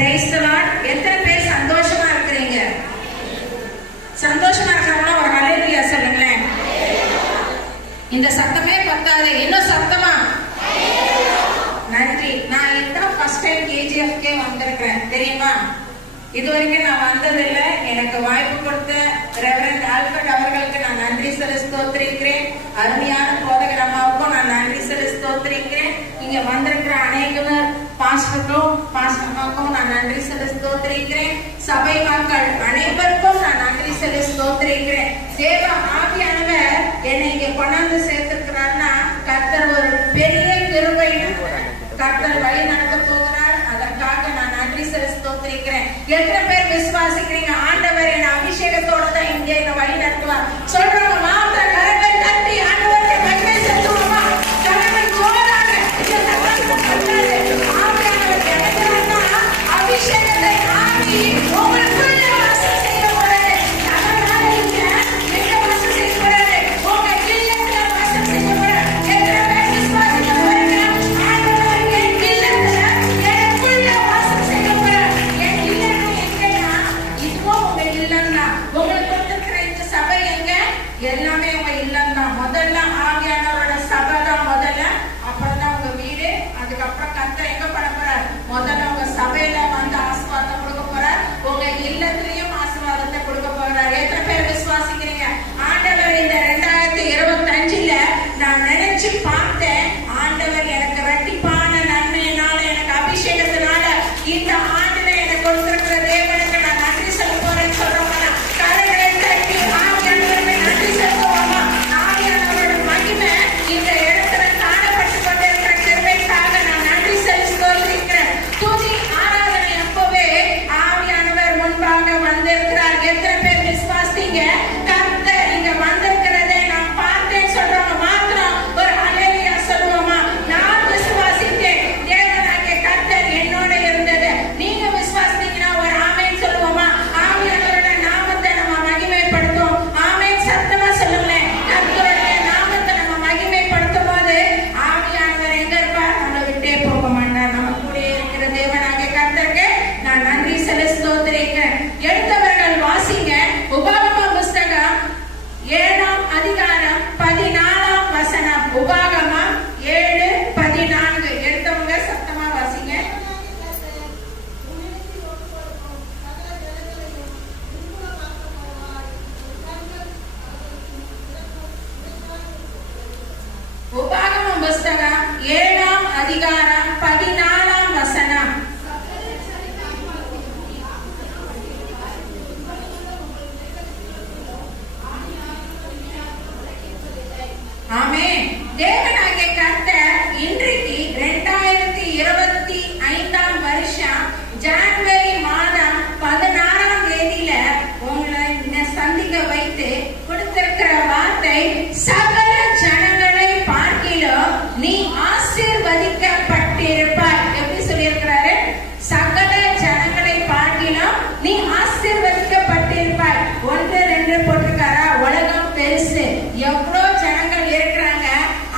Praise the Lord. எத்தனை பேர் சந்தோஷமா இருக்கிறீங்க? சந்தோஷமா இருக்கிறவங்க ஒரு ஹல்லேலூயா சொல்லுங்களேன். இந்த சத்தமே பத்தாது, இன்னும் சத்தமா நன்றி. நான் இதான் ஃபர்ஸ்ட் டைம் கேஜிஎஃப்கே வந்திருக்கிறேன் தெரியுமா? இதுவரைக்கும் நான் வந்ததில்லை. எனக்கு வாய்ப்பு கொடுத்த ரெவரண்ட் ஆல்பர்ட் அவர்களுக்கு நான் நன்றி ஸ்தோத்திரிக்கிறேன். அருமையான போதகர் அம்மாவுக்கும் நான் நன்றி ஸ்தோத்திரிக்கிறேன். இங்க வந்திருக்கிற அநேகவர் பாஸ்டருக்கும் பாஸ்டர் அம்மாவுக்கும் நான் நன்றி ஸ்தோத்திரிக்கிறேன். சபை மக்கள் அனைவருக்கும் நான் நன்றி ஸ்தோத்திரிக்கிறேன். தேவ ஆவியானவர் என்னை இங்க கொண்டாந்து சேர்த்திருக்கிறார்னா கர்த்தர் ஒரு பெரிய கிருபை, கர்த்தர் வழி நடத்த போகிறார். அதற்காக நான் நன்றி ஸ்தோத்திரிக்கிறேன். எத்தனை பேர் விசுவாசிக்கிறீங்க ஆண்டவர் என் அபிஷேகத்தோட தான் இங்கே என்ன வழி நடத்துவார் சொல்றவங்க மாத்திர கரங்கள் தட்டி ஆண்டவரை மகிமை செலுத்துவோமா? கரங்கள் ஜோராக அபிஷேகத்தை ஆவி உங்களுக்குள்ள வாசம் செய்ய போறாரு. அதனால நீங்க எங்க வாசம் செய்ய போறாரு? உங்க இல்லத்துல வாசம் செய்ய போறாரு. எத்தனை பேர் விசுவாசிக்க போறீங்க? ஆண்டவர் என் இல்லத்துல எனக்குள்ள வாசம் செய்ய போறாரு. என் இல்லம் எங்கன்னா இதுவும் உங்க இல்லம் தான். உங்களுக்கு கொடுத்திருக்கிற இந்த சபை எங்க? எல்லாமே உங்க இல்லம் தான். முதல்ல ஆவியானவரோட சபை தான் முதல்ல, அப்புறம் தான் உங்க வீடு. அதுக்கப்புறம் கர்த்தர் எங்க பண்ண போறார்? முதல்ல உங்க சபையில வந்து ஆசீர்வாதத்தை கொடுக்க போறார். உங்க இல்லத்திலையும் ஆசீர்வாதத்தை கொடுக்க போறார். எத்தனை பேர் விசுவாசிக்கிறீங்க? ஆண்டவர் இந்த 2025ல நான் நினைச்சு பார்த்தேன், ஆண்டவர் எனக்கு இரட்டிப்பான நன்மையினால எனக்கு அபிஷேகத்தினால இந்த ஆண்டுல எனக்கு கொடுத்திருக்கிற தேவனுக்கு நான் நன்றி சொல்ல போறேன்னு சொல்றோம்னா கரங்களை தட்டி ஆவியானவருக்கு நன்றி சொல்லுவோமா? ஆவியானவரோட மகிமை இந்த இடத்துல காணப்பட்டு கொண்டிருக்கிற கிருபைக்காக நான் நன்றி செலுத்துகிறேன். துதி ஆராதனை அப்பவே ஆவியானவர் முன்பாக வந்திருக்கிறார். எத்தனை பேர் விசுவாசிங்க? கர்த்தர் இங்க வந்திருக்கிறதை நான் பார்த்தேன் சொல்றவங்க மாத்திரம் ஒரு ஹல்லேலூயா சொல்லுவோமா? நான் விசுவாசித்தேன், தேவனாகிய கர்த்தர் என்னோட இருந்தது. நீங்க விசுவாசித்தீங்கன்னா ஒரு ஆமென் சொல்லுவோமா? ஆவியானவரோட நாமத்தை நம்ம மகிமைப்படுத்துவோம். ஆமென் சத்தமா சொல்லுங்களேன். கர்த்தருடைய நாமத்தை நம்ம மகிமைப்படுத்தும் போது ஆவியானவர் எங்க இருப்பார்? நம்மளை விட்டே போக மாட்டார். நம்ம கூட இருக்கிற தேவனாகிய கர்த்தருக்கு நான் நன்றி செலுத்துகிறேன். எடுத்தவர்கள் வாசிங்க. உபாகம புஸ்தகம் 7ஆம் அதிகாரம் 14ஆம் வசனம். உபாகமம் 7:14. எடுத்தவங்க சத்தமா வாசிங்க. உபாகம புஸ்தகம் 7ஆம் அதிகாரம் 14ஆம் வசனம். ஆமென். தேவனாகிய கர்த்தர் இன்றைக்கு 2025ஆம் வருஷம் ஜனவரி மாதம் 16ஆம் தேதியில உங்களை சந்திக்க வைத்து கொடுத்திருக்கிற வார்த்தை, சகல ஜனங்களை பார்க்கிலும் நீ ஆசீர்வதிக்கப்பட்டிருப்பாய். எப்படி சொல்லியிருக்கிறாரு? சகல ஜனங்களை பார்க்கிலும் நீ ஆசீர்வதிக்கப்பட்டிருப்பாய். 1-2 போட்டிருக்காரா? உலகம் பெருசு, எவ்வளோ ஜனங்கள் இருக்கிறாங்க.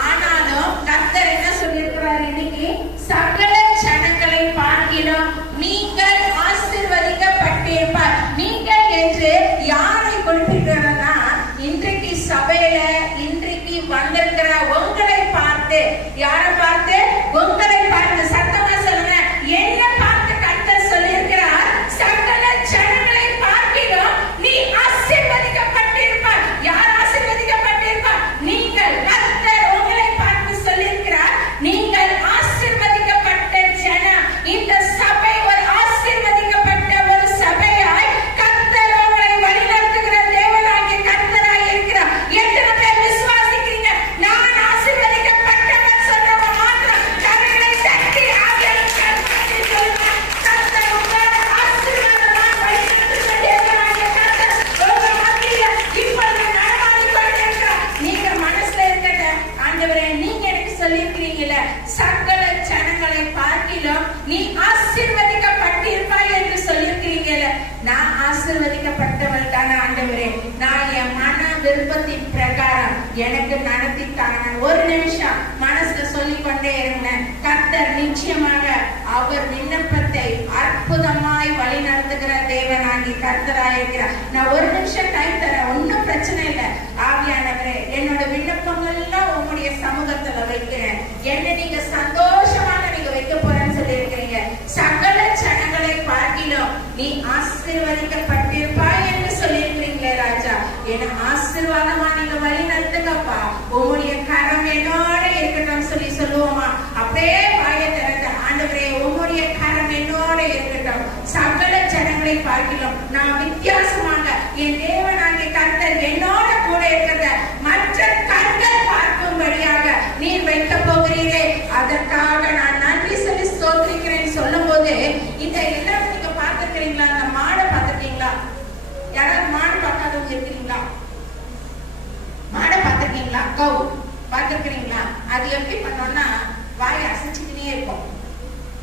ஆனாலும் கர்த்தர் என்ன சொல்லியிருக்கிறார்? இன்னைக்கு சகல ஜனங்களை பார்க்கிலும் நீங்கள் ஆசீர்வதிக்கப்பட்டிருப்பார். நீங்கள் என்று யாரை குறிப்பிடுறதுன்னா இன்றைக்கு சபையில இன்றைக்கு வந்திருக்கிற உங்களை பார்த்து. யாரை பார்த்து? உங்களை பார்த்து. சத்தமா சொல்லுங்க. என்ன பார்த்து கர்த்தர் சொல்லியிருக்கிறார்? சகல ஜனங்களை பார்க்கிலும் நீ ஆசீர்வதிக்கப்பட்டிருப்பார். யார் ஆசீர்வதிக்கப்பட்டிருப்பார்? நீங்கள். கர்த்தர் உங்களை பார்த்து சொல்லியிருக்கிறார், நீங்கள் ஆசீர்வதிக்கப்பட்ட ஜனம். இந்த சபை ஒரு ஆசீர்வதிக்கப்பட்ட ஒரு சபையாய் கர்த்தர் உங்களை வழிநடத்துகிற தேவனாகிய கர்த்தராய் இருக்கிறார். எத்தனை பேர் விசுவாசிக்கிறீங்க? நான் ஆசீர்வதிக்கப்பட்டவர் சொல்றவங்க மாத்திரம் கரங்களை தட்டி ஆவியானவருக்கு சொல்லுங்க. கர்த்தர் உங்களை ஆசீர்வாதமாய் வழிநடத்துகிற தேவனாகிய கர்த்தர் உங்க மத்தியில இப்பொழுது நடமாடிக் கொண்டிருக்கிறார். நீங்க மனசுல இருக்கிறத ஆண்டவரே நீங்க எனக்கு சொல்லியிருக்கிறீங்கல்ல, சகல ஜனங்களை பார்க்கிலும் நீ ஆசீர்வதிக்கப்பட்டிருப்பாய் என்று சொல்லியிருக்கிறீங்கல்ல. நான் ஆசீர்வதிக்கப்பட்டவள் தானே ஆண்டவரே. நான் என் மன விருப்பத்தின் பிரகாரம் எனக்கு நடத்தி தாங்க. ஒரு நிமிஷம் மனசுல சொல்லிக் கொண்டே இருந்தேன். கர்த்தர் நிச்சயமாக அவர் விண்ணப்பத்தை அற்புதமாக தேவனாகி கர்த்தராயிருக்கிறார். நான் ஒரு நிமிஷம் டைம் தரேன், ஒன்னும் பிரச்சனை இல்லை. ஆவியானவரே, என்னோட விண்ணப்பங்கள் எல்லாம் உங்களுடைய சமூகத்துல வைக்கிறேன். என்ன நீங்க சந்தோஷமாக நீங்க வைக்க போறேன்னு சொல்லி இருக்கிறீங்க. சகல ஜனங்களை பார்க்கிலும் நீ ஆசீர்வதிக்கப்பட்டிருப்பாய் என்று சொல்லி இருக்கிறீங்களே ராஜா. என்ன ஆசீர்வாதமா நீங்க வழி நடத்துங்கப்பா. உங்களுடைய கரம் என்னோட இருக்கட்டும் சொல்லி சொல்லுவோமா? அப்படியே வாயை திறந்து ஆண்டவரே, உங்களுடைய கரம் என்னோட இருக்கட்டும். சகல ஜனங்களை பார்க்கலாம் நான் வித்தியாசமாக என் தேவனாகிய கர்த்தர் என்னோட கூட இருக்கிறத மற்ற கண்கள் பார்க்கும்படியாக நீர் வைக்க போகிறீரே, அதற்காக நான் நன்றி சொல்லி ஸ்தோத்திரிக்கிறேன் சொல்லும் போது இந்த எல்லாம் நீங்க பார்த்திருக்கிறீங்களா? அந்த மாடை பார்த்திருக்கீங்களா? யாராவது மாடு பார்க்காதவங்க இருக்கிறீங்களா? மாடை பார்த்திருக்கீங்களா? கவு பார்த்திருக்கிறீங்களா? அது எப்படி பண்ணோம்னா வாயை அசைச்சுக்கினே இருக்கும்,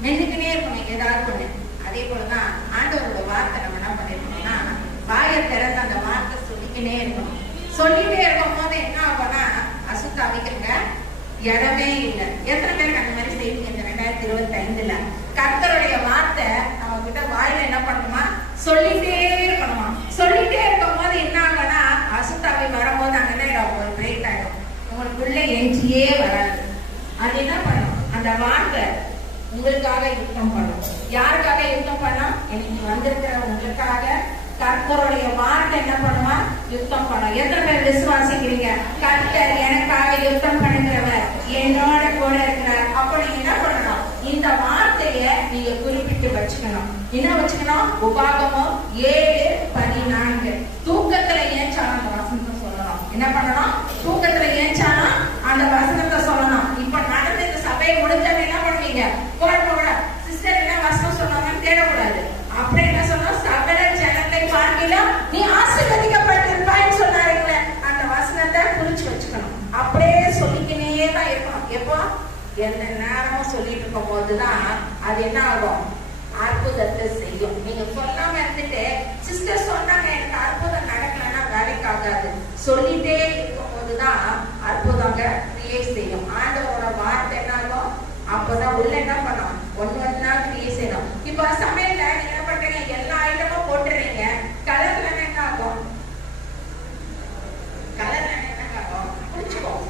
மென்னுக்கினே இருக்கும் ஏதாவது ஒண்ணு. அதே போலதான் ஆண்டவரோட வார்த்தை நம்ம என்ன பண்ணிருக்கோம்னா வாயை திறந்து அந்த வார்த்தை சொல்லிக்கினே இருக்கணும். சொல்லிட்டே இருக்கும் போது என்ன ஆகும்னா அசுத்த அவைக்கிறங்க இடமே இல்லை. எத்தனை பேருக்கு அந்த மாதிரி செய்வீங்க? இந்த 2025 கர்த்தருடைய வார்த்தை நம்ம கிட்ட வாயில என்ன பண்ணணுமா? சொல்லிட்டே இருக்கணுமா? சொல்லிட்டே இருக்கும் போது என்ன ஆகும்னா அசுத்தாவை வரும்போது அங்க என்ன ஆகும்? ஒரு பிரேக் ஆயிடும். உங்களுக்குள்ள எஞ்சியே வராது. அது என்ன பண்ணும்? அந்த வார்த்தை உங்களுக்காக யுத்தம் பண்ணும். யாருக்காக யுத்தம் பண்ணும்? இன்னைக்கு வந்திருக்கிற உங்களுக்காக கர்த்தருடைய வார்த்தை என்ன பண்ணுமா? யுத்தம் பண்ணும். எத்தனை பேர் விசுவாசிக்கிறீங்க? கர்த்தர் எனக்காக யுத்தம் பண்ணுகிறவர் என்னோட கூட இருக்கிறார். அப்ப நீங்க என்ன பண்ணணும்? இந்த வார்த்தைய நீங்க குறிப்பிட்டு வச்சுக்கணும். என்ன வச்சுக்கணும்? உபாகமம் 7:14. தூக்கத்துல ஏஞ்சாலும் அந்த வசனத்தை சொல்லணும். என்ன பண்ணணும்? தூக்கத்துல ஏஞ்சாலும் அந்த வசனத்தை சொல்லணும். இப்ப நடந்த இந்த சபையை முடிஞ்சவங்க என்ன பண்ணுவீங்க? போட சிஸ்டர் என்ன வசனம் சொன்னாங்கன்னு தேடக்கூடாது. அப்படி என்ன சொன்னோம்? சகல ஜனங்களை பார்க்கலாம் நீ ஆசீர்வதிக்கப்பட்டிருப்பாய்ன்னு சொன்னாருங்களே, அந்த வசனத்தை குறிச்சு வச்சுக்கணும். அப்படியே சொல்லிக்கினே தான் இருக்கணும். எப்போ? எந்த நேரமும் சொல்லிட்டு இருக்கும் போதுதான் அது என்ன ஆகும்? அற்புதத்தை செய்யும். நீங்க சொல்லாம இருந்துட்டு சிஸ்டர் சொன்னாங்க எனக்கு அற்புதம் நடக்கலன்னா வேலைக்கு ஆகாது. சொல்லிட்டே இருக்கும் போதுதான் அற்புதங்க கிரியேட் செய்யும். ஆண்டவரோட வார்த்தை என்ன ஆகும்? அப்பதான் உள்ள என்ன பண்ணும்? ஒன்னா கிரியேட் செய்யணும். இப்ப சமையல்ல நீங்க என்ன பண்றீங்க? எல்லா ஐட்டமும் போட்டுறீங்க. கலர்ல என்ன ஆகும்? கலர்ல என்ன ஆகும்? குடிச்சுக்கோம்,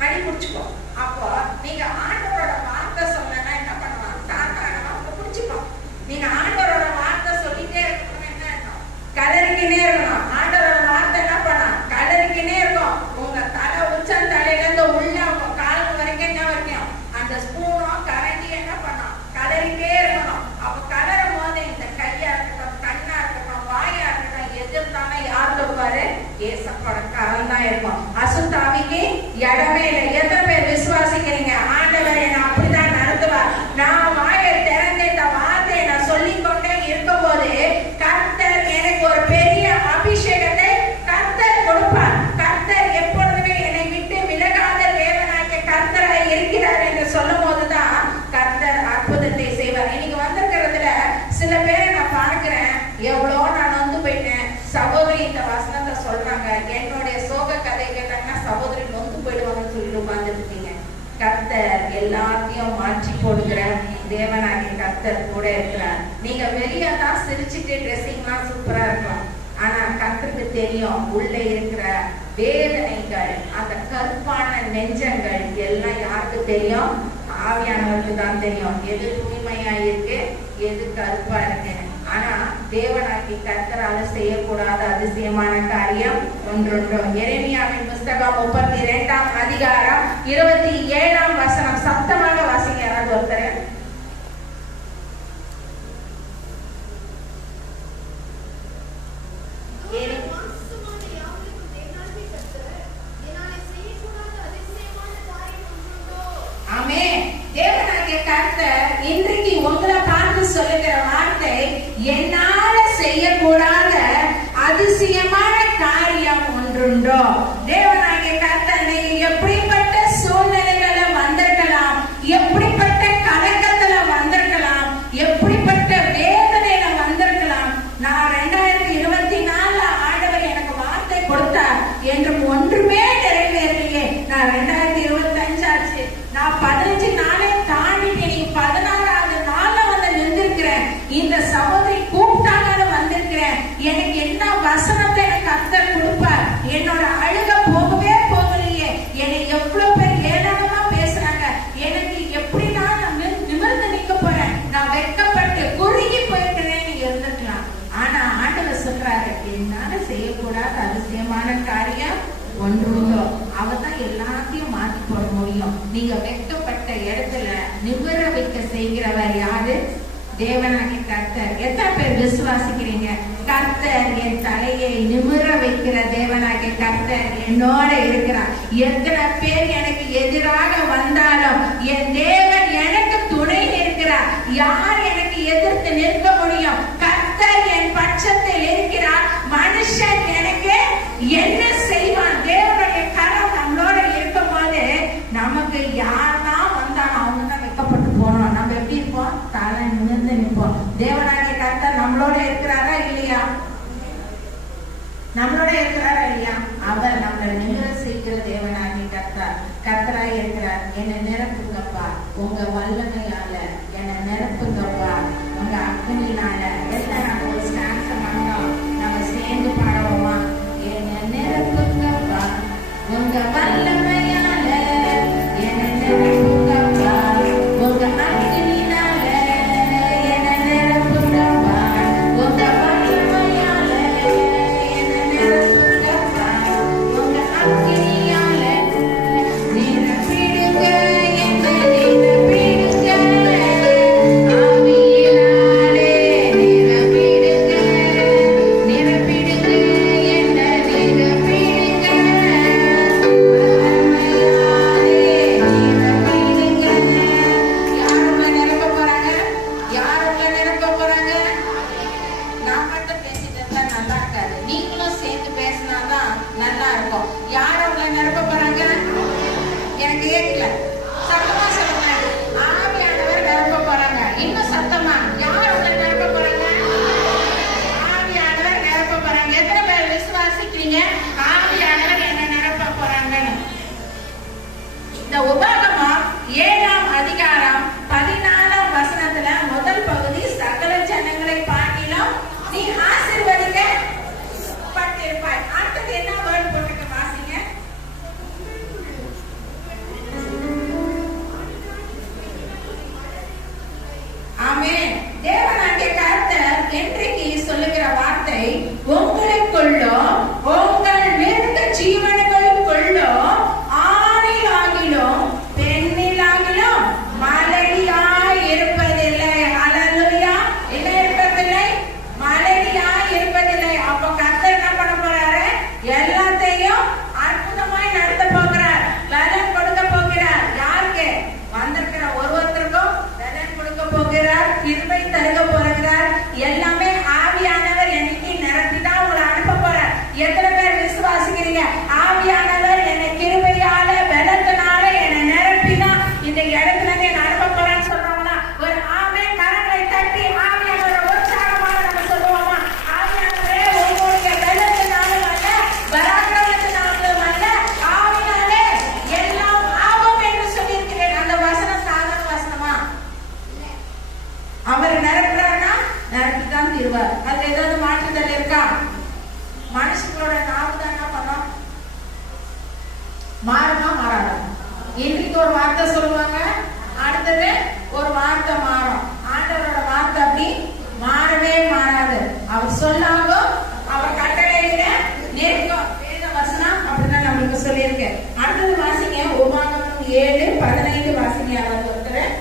மடி குடிச்சுக்கோம். அப்போ நீங்க ஆண்டவரோட வார்த்தை சொன்னா என்ன பண்ணுவாங்க? சாத்தானமா குடிச்சுக்கோம். நீங்க ஆண்டவரோட வார்த்தை சொல்லிட்டே இருக்கணும். என்ன இருக்கும்? கலரிக்கினே இருக்கணும். ஆண்டவரோட வார்த்தை என்ன பண்ணா? கலரிக்கினே இருக்கும். உங்க தலை உச்சம் தலையில இருந்து உள்ள உங்க கால் வரைக்கும் என்ன வரைக்கும் அந்த ஸ்பூனோ கரண்டி என்ன பண்ணும்? கலரிட்டே இருக்கணும். அப்ப கலரும் போது இந்த கையா இருக்கட்டும், கண்ணா இருக்கட்டும், வாயா இருக்கட்டும், எதிர்த்தாலும் யாருக்கு பாரு? ஏசப்போட கரம் தான் இருக்கும். அசுத்தாவிக்கு இடமே இல்லை. எத்தனை பேர் விசுவாசிக்கிறீங்க? ஆண்டவர் என்ன அப்படிதான் நடத்துவார். நான் வாயை திறந்து இந்த வார்த்தையை நான் சொல்லிக்கொண்டே இருக்கும் போது கர்த்தர் எனக்கு ஒரு பெரிய அபிஷேகத்தை கர்த்தர் கொடுப்பார். கர்த்தர் எப்பொழுதுமே என்னை விட்டு விலகாத தேவனாகிய கர்த்தராய் இருக்கிறார் என்று சொல்லும் போதுதான் கர்த்தர் அற்புதத்தை செய்வார். இன்னைக்கு வந்திருக்கிறதுல சில பேரை நான் பார்க்கிறேன், எவ்வளோ நான் நொந்து போயிட்டேன். சகோதரி இந்த வசனத்தை சொல்றாங்க, என்னுடைய சோக கதை கேட்டாங்கன்னா சகோதரி நொந்து போயிடுவாங்கன்னு சொல்லி உட்கார்ந்துருக்கீங்க. கர்த்தர் எல்லாத்தையும் மாற்றி போடுகிற தேவனாகிய கர்த்தர் கூட இருக்கிறார். நீங்க வெளியே தான் சிரிச்சுட்டு ட்ரெஸ்ஸிங்லாம் சூப்பரா இருக்கலாம், ஆனா கர்த்தருக்கு தெரியும் உள்ள இருக்கிற வேதனைகள், அந்த கருப்பான நெஞ்சங்கள் எல்லாம் யாருக்கு தெரியும்? ஆவியானவருக்கு தான் தெரியும். எது தூய்மையா இருக்கு, எது கருப்பா இருக்கு. ஆனா தேவனாகி கர்த்தரால செய்யக்கூடாத அதிசயமான காரியம் ஒன்றொன்று. எரேமியாவின் புஸ்தகம் 32ஆம் அதிகாரம் 27ஆம் வசனம். சத்தமாக வாசிங்க யாராவது ஒருத்தர். தேவனாகிய கர்த்தர் இன்றைக்கு உங்களை பார்த்து சொல்லுகிற வார்த்தை, என்னால செய்யக்கூடாத அதிசயமான காரியம் ஒன்றுண்டோ. தேவனாகிய கர்த்தர் நீங்க எப்படிப்பட்ட சூழ்நிலைகளை வந்திருக்கலாம், எப்படிப்பட்ட கலக்கத்துல வந்திருக்கலாம், எப்படிப்பட்ட வேதனையில வந்திருக்கலாம். நான் 2024 ஆண்டவர் எனக்கு வார்த்தை கொடுத்தார் என்று ஒன்றுமே நிறைவேறலையே. நான் 2025 ஆச்சு, நான் 15 நாளே தாண்டிட்டு 16வது நாள்ல வந்து நின்றுக்கிறேன். இந்த சகோதரி கூப்பிட்டாங்கன்னு வந்திருக்கிறேன். எனக்கு என்ன வசனத்தை கர்த்தர் கொடுப்பார். என்னோட அழுக போகவே போகலையே, என்னை எவ்வளவு பேர் ஏளனமா பேசுறாங்க, எனக்கு எப்படி நான் நிமிர்ந்து நிக்க போறேன், நான் வெட்கப்பட்டு குறுகி போயிட்டேன்னு இருந்துக்கலாம். ஆனா ஆண்டவர் சொல்றாரு, என்னால செய்யக்கூடாத அதிசயமான காரியம் ஒன்றுண்டோ, அவதான் எல்லாத்தையும் மாற்றி போட முடியும். நீங்க வெட்கப்பட்ட இடத்துல நிமிர வைக்க செய்கிறவர் யாரு? தேவனாகிய கர்த்தர். எத்தனை பேர் விசுவாசிக்கிறீங்க? கர்த்தர் என் தலையை நிமிர வைக்கிற தேவனாகிய கர்த்தர் என்னோட இருக்கிறார். எத்தனை பேர் எனக்கு எதிராக வந்தாலும் என் தேவன் எனக்கு துணை இருக்கிறார். யார் எனக்கு எதிர்த்து நிற்க முடியும்? கர்த்தர் என் பட்சத்தில் இருக்கிறார். மனுஷன் எனக்கு என்ன செய்வான்? தேவனுடைய கரம் நம்மளோட இருக்கும் போது நமக்கு யார்தான் வந்தாலும் அவங்க தான் வெட்கப்பட்டு போனோம். நம்ம எப்படி இருப்போம்? தலை நிமிர்ந்து நிற்போம். தேவனாகிய கர்த்தர் நம்மளோட இருக்கிறாரா இல்லையா? நம்மளோட இருக்கிறாரா இல்லையா? அவர் நம்மளை நிமிர செய்கிற தேவனாகிய கர்த்தராய் இருக்கிறார். என்னை நிரப்புங்கப்பா, உங்க வல்லமையால என்னை நிரப்புங்கப்பா, உங்க அக்னியினால. எல்லாம் நம்ம ஒரு ஸ்டான்ஸ் பண்ணோம், நம்ம சேர்ந்து பாடுவோமா? என்னை நிரப்புங்கப்பா, உங்க வல்லமையால என்னை நிரப்புங்கப்பா, உங்க அக்னியினால என்னை நிரப்புங்கப்பா, உங்க வல்லமையால என்னை நிரப்புங்கப்பா, உங்க அக்னியால நிரப்பிடுங்க, என்னை நிரப்பிடுங்க, ஆவியினாலே நிரப்பிடுங்க, நிரப்பிடுங்க, என்னை நிரப்பிடுங்க, வல்லமையாலே நிரப்பிடுங்க. யார் உங்களை நிரப்ப போறாங்க? யார் உங்களை நிரப்ப போறாங்க? நான் மட்டும் பேசிட்டு இருந்தா நல்லா இருக்காது, நீங்களும் சேர்ந்து பேசினாதான் நல்லா இருக்கும். யார் உங்களை நிரப்ப போறாங்க? எனக்கு கேட்கல, சத்தமா சொல்லுங்க. ஆவியானவர் நிரப்ப போறாங்க. இன்னும் சத்தமா. யார் உங்களை நிரப்ப போறாங்க? ஆவியானவர் நிரப்ப போறாங்க. எத்தனை பேர் விசுவாசிக்கிறீங்க ஆவியானவர் என்ன நிரப்ப போறாங்கன்னு? இந்த உபாகமம் 7ஆம் அதிகாரம் 14ஆம் வசனத்துல முதல் பகுதி, சகல ஜனங்களை பார்க்கிலும் நீ ஆசீர்வதிக்கப்பட்டிருப்பாய். அடுத்தது என்ன வேர்ட் போட்டுக்க வாசிங்க. ஆமென். தேவனாகிய கர்த்தர் இன்றைக்கு சொல்லுகிற வார்த்தை, உங்களுக்குள்ளோ உங்கள் மிருக ஜீவன்களுக்குள்ளோ ஆணிலாகிலும் பெண்ணிலாகிலும் மலடியாய் இருப்பதில்லை. அல்லேலூயா. என்ன இருப்பதில்லை? மலடியாய் இருப்பதில்லை. அப்போ கர்த்தர் என்ன பண்ண போறாரு? எல்லாத்தையும் அற்புதமாய் நடத்த போகிறார். பலன் கொடுக்க போகிறார். யாருக்கு? வந்திருக்கிற ஒருவருக்கும் பலன் கொடுக்க போகிறார். கிருபை தருக போகிறார். எல்லாமே ஆவியானவர் என்னைக்கு நிரப்பிதான் உங்களை அனுப்ப போறார். எத்தனை பேர் விசுவாசிக்கிறீங்க? ஆவியானவர் என்னை கிருபையால பலத்தினால என்னை நிரப்பிதான் இந்த இடத்துல நான் அனுப்ப போறேன்னு சொல்றாங்களா? ஒரு ஆமென் கரங்களை தட்டி ஆவியானவரை உற்சாகமாக நம்ம சொல்லுவோமா? ஆவியானவரே, உங்களுடைய பலத்தினாலும் அல்ல, பராக்கிரமத்தினாலும் அல்ல, ஆவியாலே எல்லாம் ஆகும் என்று சொல்லியிருக்கிறேன். அந்த வசனம் சாதாரண வசனமா? அவர் நிரப்புறாருன்னா நிரப்பிதான் தீர்வார். அதுல ஏதாவது மாற்றுதல் இருக்கா? மனுஷங்களோட நாவு தான் என்ன பண்ணோம்? மாறுமா மாறாதா? இன்றைக்கு ஒரு வார்த்தை சொல்லுவாங்க, அடுத்தது ஒரு வார்த்தை மாறும். ஆண்டவரோட வார்த்தை அப்படி மாறவே மாறாது. அவர் சொல்லாமோ அவர் கட்டளையில நிற்கும். வேத வசனம் அப்படிதான் நம்மளுக்கு சொல்லியிருக்கு. அடுத்தது வாசிங்க, உபாகமம் 7:15 வாசிங்க. யாராவது ஒருத்தர்.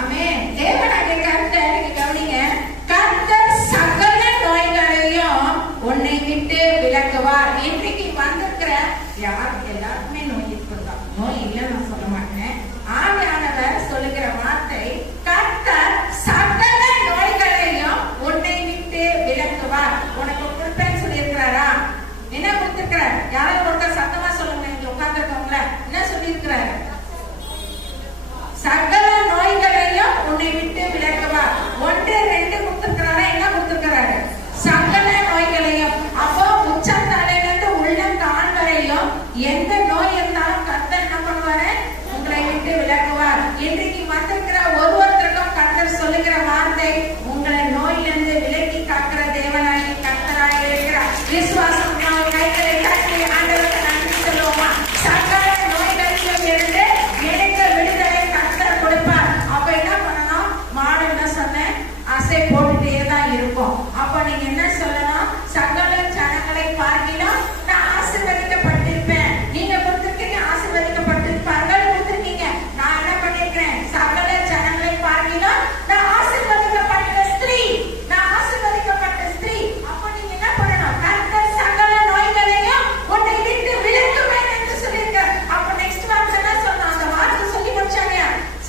ஆமென். தேவனாகிய கர்த்தர், நீங்க கவனிங்க, கர்த்தர் சகல நோய்களையும் உன்னை விட்டு விலக்குவார். இன்றைக்கு வந்த எந்த நோய் இருந்தாலும் கர்த்தர் என்ன பண்ணுவாரு? உங்களை விட்டு விலக்குவார். இன்றைக்கு வந்திருக்கிற ஒருவருக்கும் கர்த்தர் சொல்லுகிற வார்த்தை, உங்களை நோயிலிருந்து விலக்கி காக்கிற தேவனாகி கர்த்தராக இருக்கிறார். விசுவாசம் கைகளை தட்டி ஆண்டவருக்கு நன்றி சொல்லுவோமா? சகல நோய்களிலும் இருந்து எனக்கு விடுதலை கர்த்தர் கொடுப்பார். அப்ப என்ன பண்ணணும்? மாடு என்ன சொன்னேன், அசை போட்டுட்டே தான் இருக்கும். அப்ப நீங்க என்ன சொல்லணும்? சகல ஜனங்களை பார்க்கலாம் நான் ஆசீர்வதிக்கப்பட்டிருப்பேன். நீங்க கொடுத்திருக்கீங்க, ஆசீர்வதிக்கப்பட்டிருப்பார்கள் கொடுத்திருக்கீங்க. நான் என்ன பண்ணிருக்கிறேன்? சகல ஜனங்களை பார்க்கலாம் நான் ஆசீர்வதிக்கப்பட்ட ஸ்திரீ, நான் ஆசீர்வதிக்கப்பட்ட ஸ்திரீ. அப்ப நீங்க என்ன பண்ணணும்? கர்த்தர் சகல நோய்களையும் உன்னை விட்டு விலக்குவேன் என்று சொல்லியிருக்கார். அப்ப நெக்ஸ்ட் வார்த்தை என்ன சொன்னா? அந்த வார்த்தை சொல்லி முடிச்சாங்க,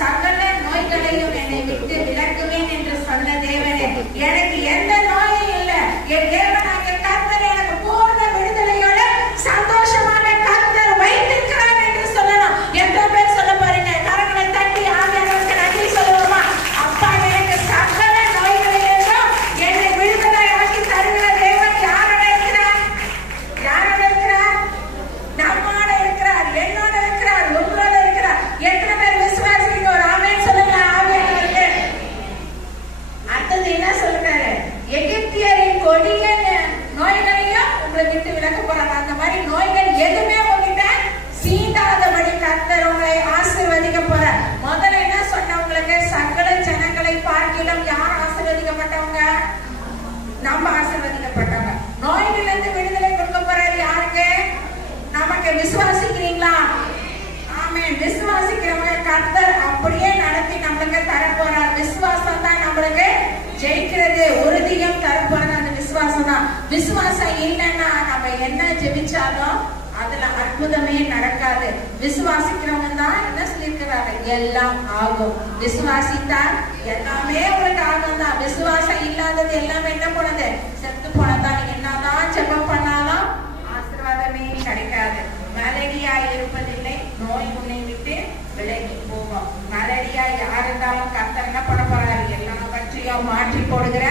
சகல நோய்களையும் என்னை விட்டு விலக்குவேன் என்று சொன்ன தேவனே, எனக்கு எந்த நோயும் இல்லை. என் தேவனாகிய கர்த்தர் எனக்கு பூர்ண விடுதலையோட சந்தோஷமான கர்த்தர் வைத்திருக்கிறார் என்று சொல்லணும். எத்தனை பேர் சொல்ல போறீங்க? கரங்களை தட்டி ஆண்டவருக்கு நன்றி சொல்லுவோமா? அப்பா, எனக்கு சகல நோய்களிலிருந்தும் என்னை விடுதலையாக்கி தருகிற தேவன் யாரோட இருக்கிறார்? யாரோட இருக்கிறார்? நம்மோட இருக்கிறார், என்னோட இருக்கிறார், உங்களோட இருக்கிறார். எத்தனை பேர் விசுவாசிங்க? ஒரு ஆமென் சொல்லுங்க. ஆவியானவருக்கு அடுத்தது என்ன சொல்றாரு? எகிப்தியரின் கொடிய நோய்களையும் உங்களை விட்டு விலக்க போறாங்க. அந்த மாதிரி நோய்கள் எதுவுமே உங்ககிட்ட சீண்டாதபடி கர்த்தர் உங்களை ஆசீர்வதிக்க போறார். முதல்ல என்ன சொன்ன உங்களுக்கு? சகல ஜனங்களை பார்க்கிலும் யார் ஆசீர்வதிக்கப்பட்டவங்க? நம்ம ஆசீர்வதிக்கப்பட்டவங்க. நோய்களிலிருந்து விடுதலை கொடுக்க போறாரு. யாருக்கு? நமக்கு. விசுவாசிக்கிறீங்களா? ஆமென். விசுவாசிக்கிறவங்க கர்த்தர் அப்படியே நடத்தி நம்மளுக்கு தர போறார். விசுவாசம் தான் நம்மளுக்கு ஜெயிக்கிறது, உறுதியும் தர போறது அந்த விசுவாசம் தான். விசுவாசம் இல்லைன்னா நம்ம என்ன ஜெபிச்சாலும் அதுல அற்புதமே நடக்காது. விசுவாசிக்கிறவங்க தான் என்ன சொல்லியிருக்கிறாரு? எல்லாம் ஆகும். விசுவாசித்தால் எல்லாமே உங்களுக்கு ஆகும் தான். விசுவாசம் இல்லாதது எல்லாமே என்ன போனது? செத்து போனதான். நீங்க என்னதான் ஜெபம் பண்ணாலும் ஆசீர்வாதமே கிடைக்காது. மலடியா இருப்பதில்லை, நோய் உன்னை விட்டு விலகி போகும். மலடியா யார் இருந்தாலும் கர்த்தர் என்ன பண்ண போறாரு? எல்லாவற்றையும் மாற்றி போடுகிற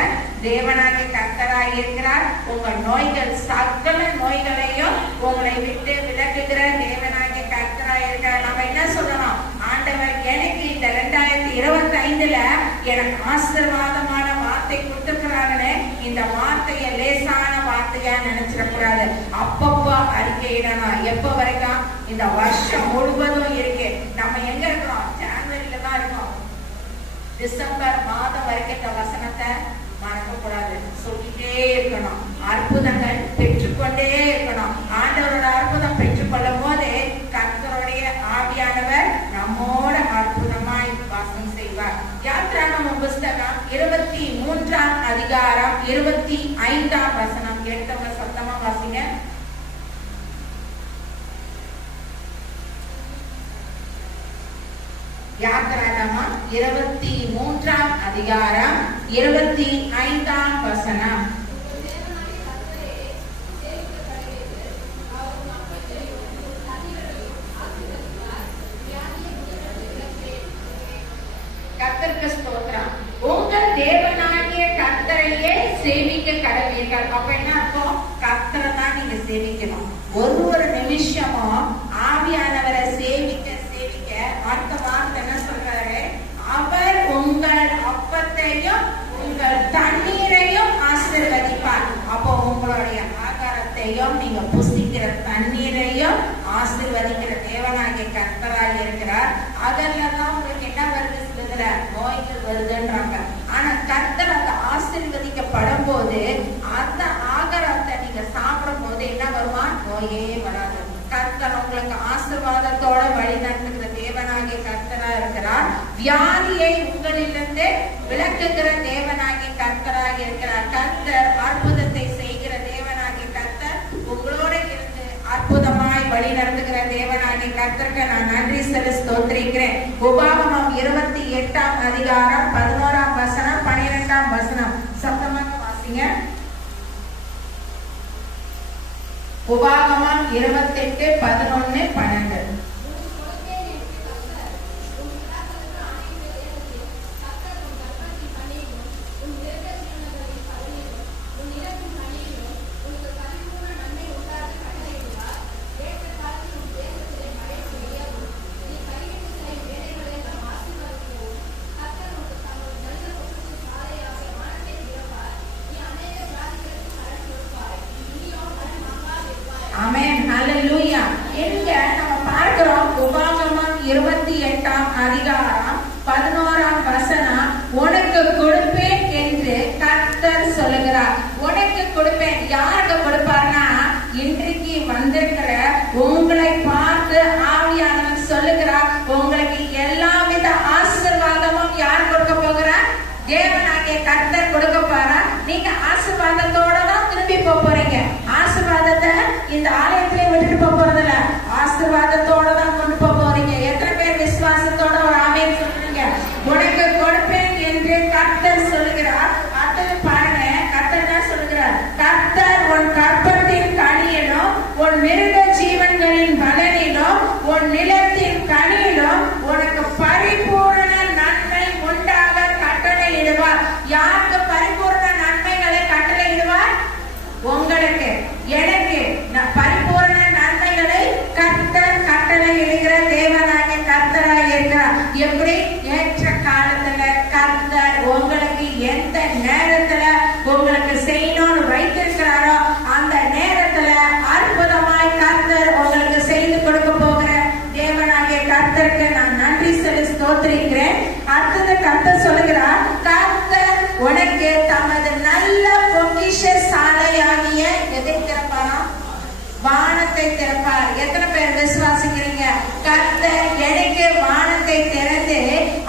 தேவனாகிய கர்த்தராக இருக்கிறார். உங்க நோய்கள், சகல நோய்களையும் உங்களை விட்டு விலக்குகிற தேவனாகிய கர்த்தராக இருக்கிறார். நம்ம என்ன சொல்லணும்? ஆண்டவர் எனக்கு இந்த 2025ல எனக்கு ஆசீர்வாதமான வார்த்தை கொடுத்திருக்கிறாங்கன்னு இந்த வார்த்தையை லேசான வார்த்தையா நினைச்சிடக்கூடாது. அப்பப்போ அறிக்கையிடணும். எப்ப வரைக்கும்? இந்த வருஷம் முழுவதும் இருக்கு. நம்ம எங்க இருக்கிறோம்? ஜனவரியில தான் இருக்கோம். டிசம்பர் மாதம் வரைக்கும் இந்த வசனத்தை மறக்க கூடாது. சொல்லிட்டே இருக்கணும். அற்புதங்கள் பெற்றுக்கொண்டே இருக்கணும். ஆண்டவரோட அற்புதம் பெற்றுக்கொள்ளும் போது கர்த்தருடைய ஆவியானவர் நம்மோட அற்புதமாய் வாசம் செய்வார். யாத்திராகமம் புஸ்தகம் 23ஆம் அதிகாரம் 25ஆம் வசனம். கேட்டவங்க சத்தமா வாசிங்க. யாத்திராகமம் 23ஆம் அதிகாரம் 25ஆம் வசனம். கர்த்தருக்கு ஸ்தோத்திரம். உங்கள் தேவனாகிய கர்த்தரையே சேவிக்க கடவீர்கள். அப்ப என்ன அர்த்தம்? கர்த்தரை தான் நீங்க சேவிக்கணும். ஒரு நிமிஷமும் ஆவியானவரை சேவிக்க சேவிக்க அடுத்த வார்த்தை என்ன சொல்றாரு? அவர் உங்கள் அப்பத்தையும் உங்கள் தண்ணீரையும் ஆசீர்வதிப்பார். அப்போ உங்களுடைய ஆகாரத்தையும் நீங்க புசிக்கிற தண்ணீரையும் ஆசீர்வதிக்கிற தேவனாகிய கர்த்தராக இருக்கிறார். அதெல்லாம் தான் உங்களுக்கு என்ன வருது? சொல்லுகிற நோய்கள் வருதுன்றாங்க. ஆனா கர்த்தர் அந்த ஆசீர்வதிக்கப்படும் போது அந்த ஆகாரத்தை நீங்க சாப்பிடும் போது என்ன வருமா? நோயே வராது. கர்த்தர் உங்களுக்கு ஆசீர்வாதத்தோட வழி நடத்துகிற தேவனாகிய கர்த்தரா இருக்கிறார். வியாதியை உங்களிலிருந்து விலக்குகிற தேவனாகிய கர்த்தராக இருக்கிறார். கர்த்தர் அற்புதத்தை செய்கிற தேவனாகிய கர்த்தர் உங்களோட இருந்து அற்புதமாய் வழி நடத்துகிற தேவனாகிய கர்த்தருக்கு நான் நன்றி சொல்லி ஸ்தோத்திரிக்கிறேன். உபாகமம் 28ஆம் அதிகாரம் 11ஆம் வசனம் 12ஆம் வசனம். சத்தமாக வாசிங்க. உபாகமம் 28, 11, 12. ஆமென். ஹல்லேலூயா. இங்க நம்ம பார்க்கிறோம் உபாகமம் 28ஆம் அதிகாரம் 11ஆம் வசனம், உனக்கு கொடுப்பேன் என்று கர்த்தர் சொல்லுகிறார். உனக்கு கொடுப்பேன். யாருக்கு கொடுப்பார்னா, இன்றைக்கு வந்திருக்கிற உங்களை பார்த்து ஆவியானவர் சொல்லுகிறார், உங்களுக்கு எல்லா வித ஆசீர்வாதமும் யார் கொடுக்க போகிறார்? தேவனாகிய கர்த்தர் கொடுக்க போறா. நீங்க ஆசீர்வாதத்தோட தான் திரும்பி போறீங்க. ஆசீர்வாதத்தை இந்த ஆலயத்திலே விட்டுட்டு போறதில்ல, ஆசீர்வாதத்தோட தான் கொண்டு போறீங்க. எத்தனை பேர் விசுவாசத்தோட ஒரு ஆமென் சொல்றீங்க? உனக்கு கொடுப்பேன் என்று கர்த்தர் சொல்லுகிறார். அடுத்தது பாருங்க, கர்த்தர் என்ன சொல்லுகிறார்? கர்த்தர் உன் கற்பத்தின் கனியிலும் உன் மிருக ஜீவன்களின் பலனிலும் உன் நிலத்தின் கனியிலும் உனக்கு பரிபூரண நன்மை உண்டாக கட்டளையிடுவார். யாருக்கு பரிபூரண நன்மைகளை கட்டளையிடுவார்? உங்களுக்கு, எனக்கு பரிபூரண நன்மைகளை கர்த்தர் கட்டளையிடுகிற தேவனாகிய கர்த்தராக இருக்கிறார். எப்படி? ஏற்ற காலத்துல கர்த்தர் உங்களுக்கு எந்த நேரத்துல உங்களுக்கு செய்யணும்னு வைத்திருக்கிறாரோ அந்த நேரத்துல அற்புதமாய் கர்த்தர் உங்களுக்கு செய்து கொடுக்க போகிற தேவனாகிய கர்த்தருக்கு நான் நன்றி சொல்லி ஸ்தோத்திரிக்கிறேன். அடுத்தது கர்த்தர் சொல்லுகிறார், கர்த்தர் உனக்கு தமது நல்ல பொக்கிஷ சாலையாகிய எதை திறப்பாராம்? வானத்தை திறப்பார். எத்தனை பேர் விசுவாசிக்கிறீங்க? கர்த்தர் எனக்கு வானத்தை திறந்து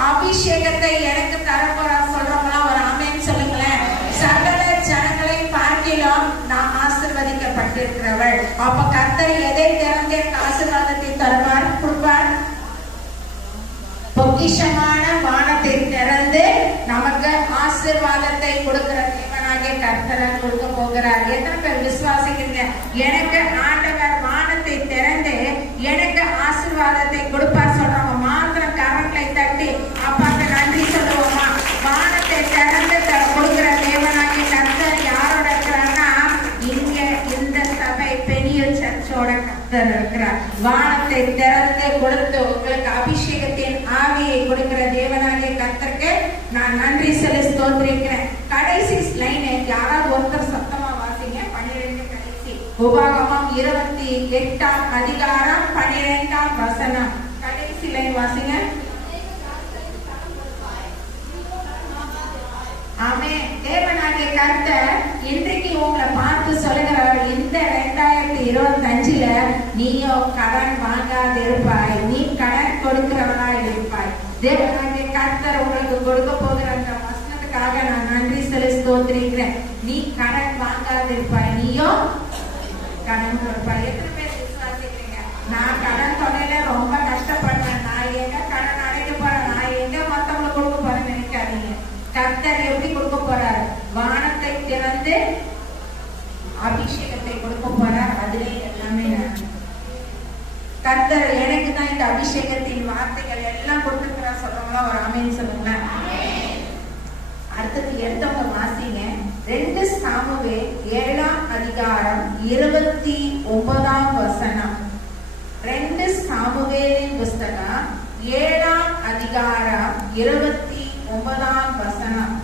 அபிஷேகத்தை எனக்கு தரப்போறா சொல்றவங்களா ஒரு ஆமென் சொல்லுங்களேன். சகல ஜனங்களை பார்க்கிலும் நான் ஆசீர்வதிக்கப்பட்டிருக்கிறவள். அப்ப கர்த்தர் எதை திறந்து ஆசீர்வாதத்தை தருவார், கொடுப்பார்? பொக்கிஷமான வானத்தை திறந்து நமக்கு ஆசீர்வாதத்தை கொடுக்கிற தேவனாகிய கர்த்தரை கொடுக்க போகிறார். எத்தனை பேர் விசுவாசிக்கிறீங்க? எனக்கு ஆண்டவர் வானத்தை திறந்து எனக்கு ஆசீர்வாதத்தை கொடுப்பார் சொல்றவங்க மாத்திரம் கரங்களை தட்டி அப்பாக்கு நன்றி சொல்லுவோமா? வானத்தை திறந்து கொடுக்கிற தேவனாகிய கர்த்தர் யாரோட இருக்கிறார்னா, இங்க இந்த சபை பெரிய சர்ச்சோட கர்த்தர் இருக்கிறார். வானத்தை திறந்து கொடுத்து உங்களுக்கு அபிஷேகத்தின் ஆவியை கொடுக்கிற தேவனாகிய கர்த்தருக்கு நான் நன்றி சொல்லி ஸ்தோத்திரிக்கிறேன். கடைசி லைன் யாராவது ஒருத்தர் சத்தமா வாசிங்க. 12 கடைசி உபாகமம் 28ஆம் அதிகாரம் 12ஆம் வசனம். கடைசி லைன் வாசிங்க. ஆமென். தேவனாகிய கர்த்தர் இன்றைக்கு உங்களை பார்த்து சொல்லுகிறார், இந்த 2025ல நீயோ கடன் வாங்காதிருப்பாய், நீ கடன் கொடுக்கிறவனாய் இருப்பாய். தேவனாகிய கர்த்தர் உங்களுக்கு கொடுக்க போகிற அந்த வசனத்துக்காக நான் நன்றி சொல்லி ஸ்தோத்திரிக்கிறேன். நீ கடன் வாங்காதிருப்பாய், நீயோ கடன் கொடுப்பாய். எத்தனை பேர் விசுவாசிக்கிறீங்க? நான் கடன் தொகையில ரொம்ப கஷ்டப்படுறேன், நான் எங்க கடன் அடைக்க போறேன், நான் எங்க மத்தவங்களுக்கு கொடுக்க போறேன்னு நினைக்காதீங்க. கர்த்தர் எப்படி கொடுக்க போறார்? வானத்தை திறந்து அபிஷேகத்தை கொடுக்க போறார். அதிலே எல்லாமே கர்த்தர் எனக்கு தான் இந்த அபிஷேகத்தின் வார்த்தைகள் எல்லாம் கொடுத்துக்கிறார் சொல்றவங்களா ஒரு ஆமென் சொல்லுங்க. அடுத்தது எடுத்தவங்க வாசிங்க. 2 சாமுவேல் 7ஆம் அதிகாரம் 29ஆம் வசனம். 2 சாமுவேலின் புஸ்தகம் 7ஆம் அதிகாரம் 29ஆம் வசனம்.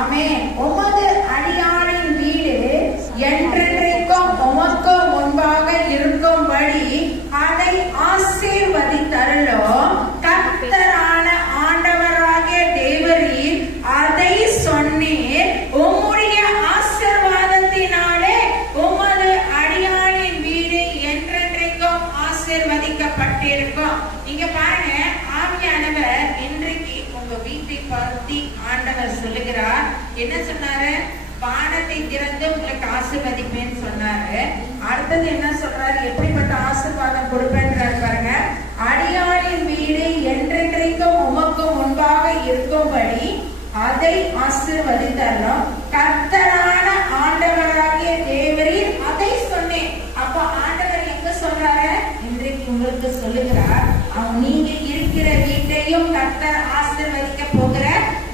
ஆமென். உமது அடியாரின் வீடு என்றென்றைக்கும் உமக்கு முன்பாக இருக்கும்படி அதை ஆசீர்வதித்தருளும். கர்த்தரான ஆண்டவராகிய தேவரீர் அதை சொன்னீர். உம்முடைய ஆசீர்வாதத்தினாலே உமது அடியாரின் வீடு என்றென்றைக்கும் ஆசீர்வதிக்கப்பட்டிருக்கும். இங்க பாருங்க, ஆவியானவர் இன்றைக்கு உங்க வீட்டை பற்றி ஆண்டவர் சொல்லுகிறார். என்ன சொன்னாரு? வானத்தை திறந்து உங்களுக்கு ஆசீர்வதிப்பேன்னு சொன்னாரு. அடுத்தது என்ன சொல்றாரு? எப்படிப்பட்ட ஆசீர்வாதம் கொடுப்பேன்றாரு பாருங்க. அடியாளின் வீடு என்றென்றைக்கும் உமக்கு முன்பாக இருக்கும்படி அதை ஆசீர்வதித்தரணும். கர்த்தரான ஆண்டவராகிய தேவரீர் அதை சொன்னேன். அப்ப ஆண்டவர் எங்க சொல்றாரு? இன்றைக்கு உங்களுக்கு சொல்லுகிறார். நீங்க இருக்கிற வீட்டையும் கர்த்தர் ஆசீர்வதிக்க போகிற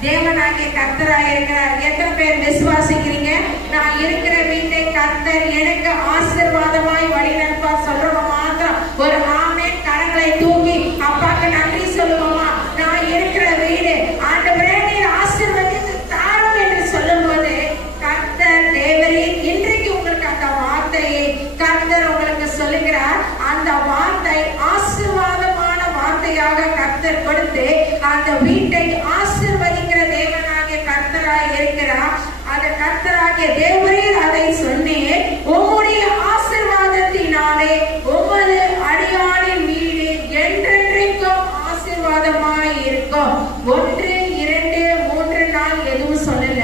தேவனாகிய கர்த்தராக இருக்கிறார். எத்தனை பேர் விசுவாசிக்கிறீங்க? நான் இருக்கிற வீட்டை கர்த்தர் எனக்கு ஆசீர்வாதமாய் வழிநடப்பார் சொல்றவங்க மாத்திரம் ஒரு ஆமென் கரங்களை தூக்கி அப்பாக்கு நன்றி சொல்லுவோமா. நான் இருக்கிற வீடு ஆண்டவரே நீர் ஆசீர்வதித்து தாரும் என்று சொல்லும் போது கர்த்தர் தேவரே இன்றைக்கு உங்களுக்கு அந்த வார்த்தையை கர்த்தர் உங்களுக்கு சொல்லுகிறார். அந்த வார்த்தை ஆசீர்வாதமான வார்த்தையாக கர்த்தர் கொடுத்து அந்த வீட்டை ஆசீர்வதிக்கிற தேவனாகிய கர்த்தராய் இருக்கிறார். அந்த கர்த்தராகிய தேவரீர் அதை சொன்னேன், உம்முடைய ஆசீர்வாதத்தினாலே உமது அடியாளின் வீடு என்றென்றைக்கும் ஆசீர்வாதமாய் இருக்கும். 1, 2, 3 நாள் எதுவும் சொல்லல,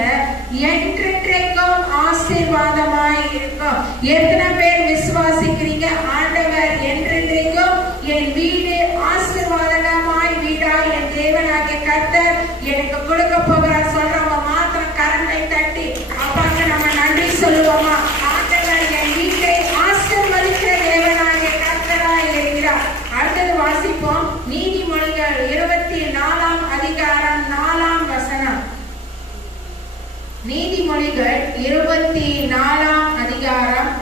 என்றென்றைக்கும் ஆசீர்வாதமாய் இருக்கும். எத்தனை பேர் விசுவாசிக்கிறீங்க? ஆண்டவர் என்றென்றைக்கும் என் வீடு ஆசீர்வாதமாய் வீடா என் தேவனாகிய கர்த்தர் எனக்கு கொடுக்க போகிறார் சொல்றவங்க மாத்திரம் கரண்டை தட்டி அப்பாக்கு நம்ம நன்றி சொல்லுவோமா. ஆண்டவர் என் வீட்டை ஆசீர்வதிக்கிற தேவனாகிய கர்த்தராய் இருக்கிறார். அடுத்தது வாசிப்போம். நீதிமொழிகள் 24ஆம் அதிகாரம் 4ஆம் வசனம். நீதிமொழிகள் 24ஆம் அதிகாரம்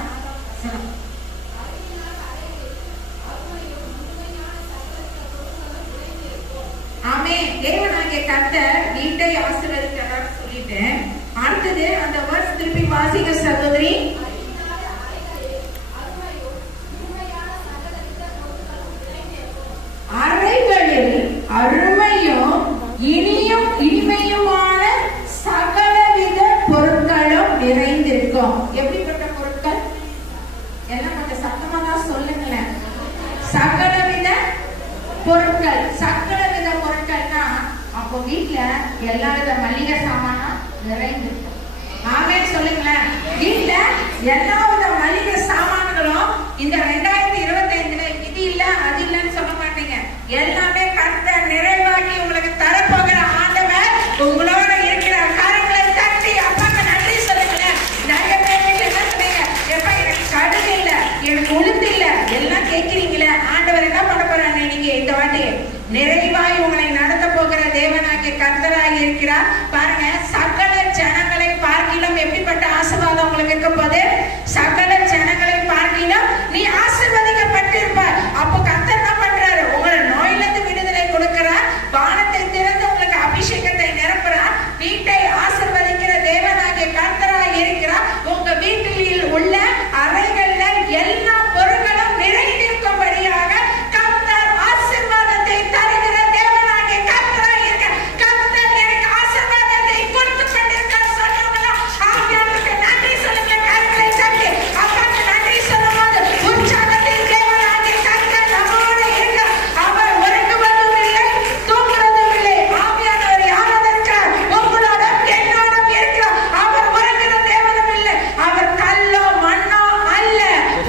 வசனம். ஆமென். தேவனாகிய கர்த்தர் வீட்டை ஆசீர்வதிக்கிறார் சொல்லிட்டேன். அடுத்தது அந்த வேர்ஸ் திருப்பி வாசிக்க சகோதரி. அறைகளில் அருமையும் இனிமையுமான சகலவித பொருட்களும் நிறைந்திருக்கும். எப்படிப்பட்ட பொருட்கள் எல்லாம் கொஞ்சம் சத்தமா தான் சொல்லுங்களேன். சகலவித பொருட்கள். சகலவித பொருட்கள்னா அப்போ வீட்டுல எல்லா வித மளிகை சாமானும் நிறைந்திருக்கும். ஆமென் சொல்லுங்களேன். வீட்டுல எல்லா வித மளிகை சாமான்களும் இந்த 2025 இது இல்ல அது இல்லன்னு சொல்ல மாட்டீங்க. எல்லாமே கர்த்தர் நிறைவாக்கி உங்களுக்கு தரப்போகிற ஆண்டவர் உங்களோட இருக்கிற கரங்களை தட்டி அப்பாக்கு நன்றி சொல்லுங்களேன். நிறைய பேர் என்ன சொன்னீங்க, எப்ப எனக்கு கடுகு இல்ல, எனக்கு உளுந்து இல்ல, எல்லாம் கேட்கிறீங்களே. ஆண்டவர் என்ன பண்ண போறாங்க நீங்க இந்த வாட்டி நிறைவாய் உங்களை நடத்த போகிற தேவனாகிய கர்த்தராய் இருக்கிறார். பாருங்க, சகல ஜனங்களை பார்க்கிலும் எப்படிப்பட்ட ஆசீர்வாதம் உங்களுக்கு இருக்க போது. சகல ஜனங்களை பார்க்கிலும் நீ ஆசீர்வதிக்கப்பட்டிருப்பார். அப்போ கர்த்தர் என்ன பண்றாரு, உங்களை நோயிலிருந்து விடுதலை கொடுக்கிறார். வானத்தை திறந்து உங்களுக்கு அபிஷேகத்தை நிரப்புறார். வீட்டை ஆசீர்வதிக்கிற தேவனாகிய கர்த்தராய் இருக்கிறார். உங்க வீட்டில் உள்ள அறைகள்ல எல்லா பொருட்களும் நிறைந்திருக்கும்படியாக கர்த்தர் ஆசீர்வாதத்தை தருகிற தேவனாகிய கர்த்தராய் இருக்க. கர்த்தர் எனக்கு ஆசீர்வாதத்தை கொடுத்து கொண்டிருக்கார் சொல்லுங்களா. ஆவியானவருக்கு நன்றி சொல்லுங்க. கரங்களை தட்டி அப்பாக்கு நன்றி சொல்லும்போது உற்சாகத்தில் தேவனாகிய கர்த்தர் நம்மோடு இருக்க. அவர் உறங்குவதும் இல்லை, தூங்குறதும் இல்லை. ஆவியானவர் யாரோட இருக்கிறார்? உங்களோட என்னோட இருக்கிறார். அவர் உறங்குற தேவனும் இல்லை. அவர் கல்லோ மண்ணோ அல்ல,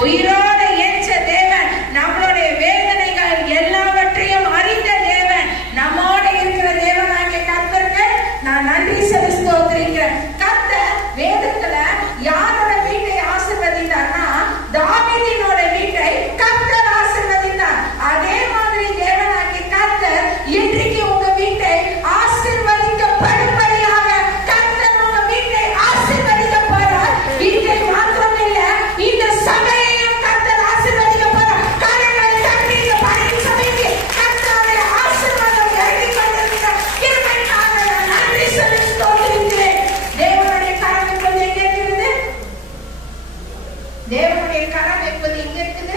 உயிரோட ஏற்ற தேவன். நம்மளுடைய வேதனைகள் எல்லாவற்றையும் அறிந்த தேவன். நம்மோட இருக்கிற தேவனாகிய கர்த்தருக்கு நான் நன்றி சொல்லி ஸ்தோத்திரிக்கிறேன். கர்த்தர் வேதத்துல யாரோட வீட்டை ஆசீர்வதித்தார்னா தாவீதினோட வீட்டை கர்த்தர் ஆசீர்வதித்தார். அதே மாதிரி தேவனாகிய கர்த்தர் இன்றைக்கு உங்க வீட்டை ஆசீர்வதிக்கப்படும்படியாக கர்த்தர் உங்க வீட்டை ஆசீர்வதிக்க போறார். வீட்டை மாத்திரம் இல்ல, இந்த சபையையும் கர்த்தர் ஆசீர்வதிக்க போறார். கரங்களை தட்டி இந்த பழைய சபைக்கு கர்த்தருடைய ஆசீர்வாதம் இறங்கி கொண்டிருக்கிறார். கிருபைக்காக நான் நன்றி சொல்லி ஸ்தோத்திரிக்கிறேன். தேவனுடைய கரம் இப்போது எங்க இருக்குது? தேவனுடைய கரம் இப்போது எங்க இருக்குது?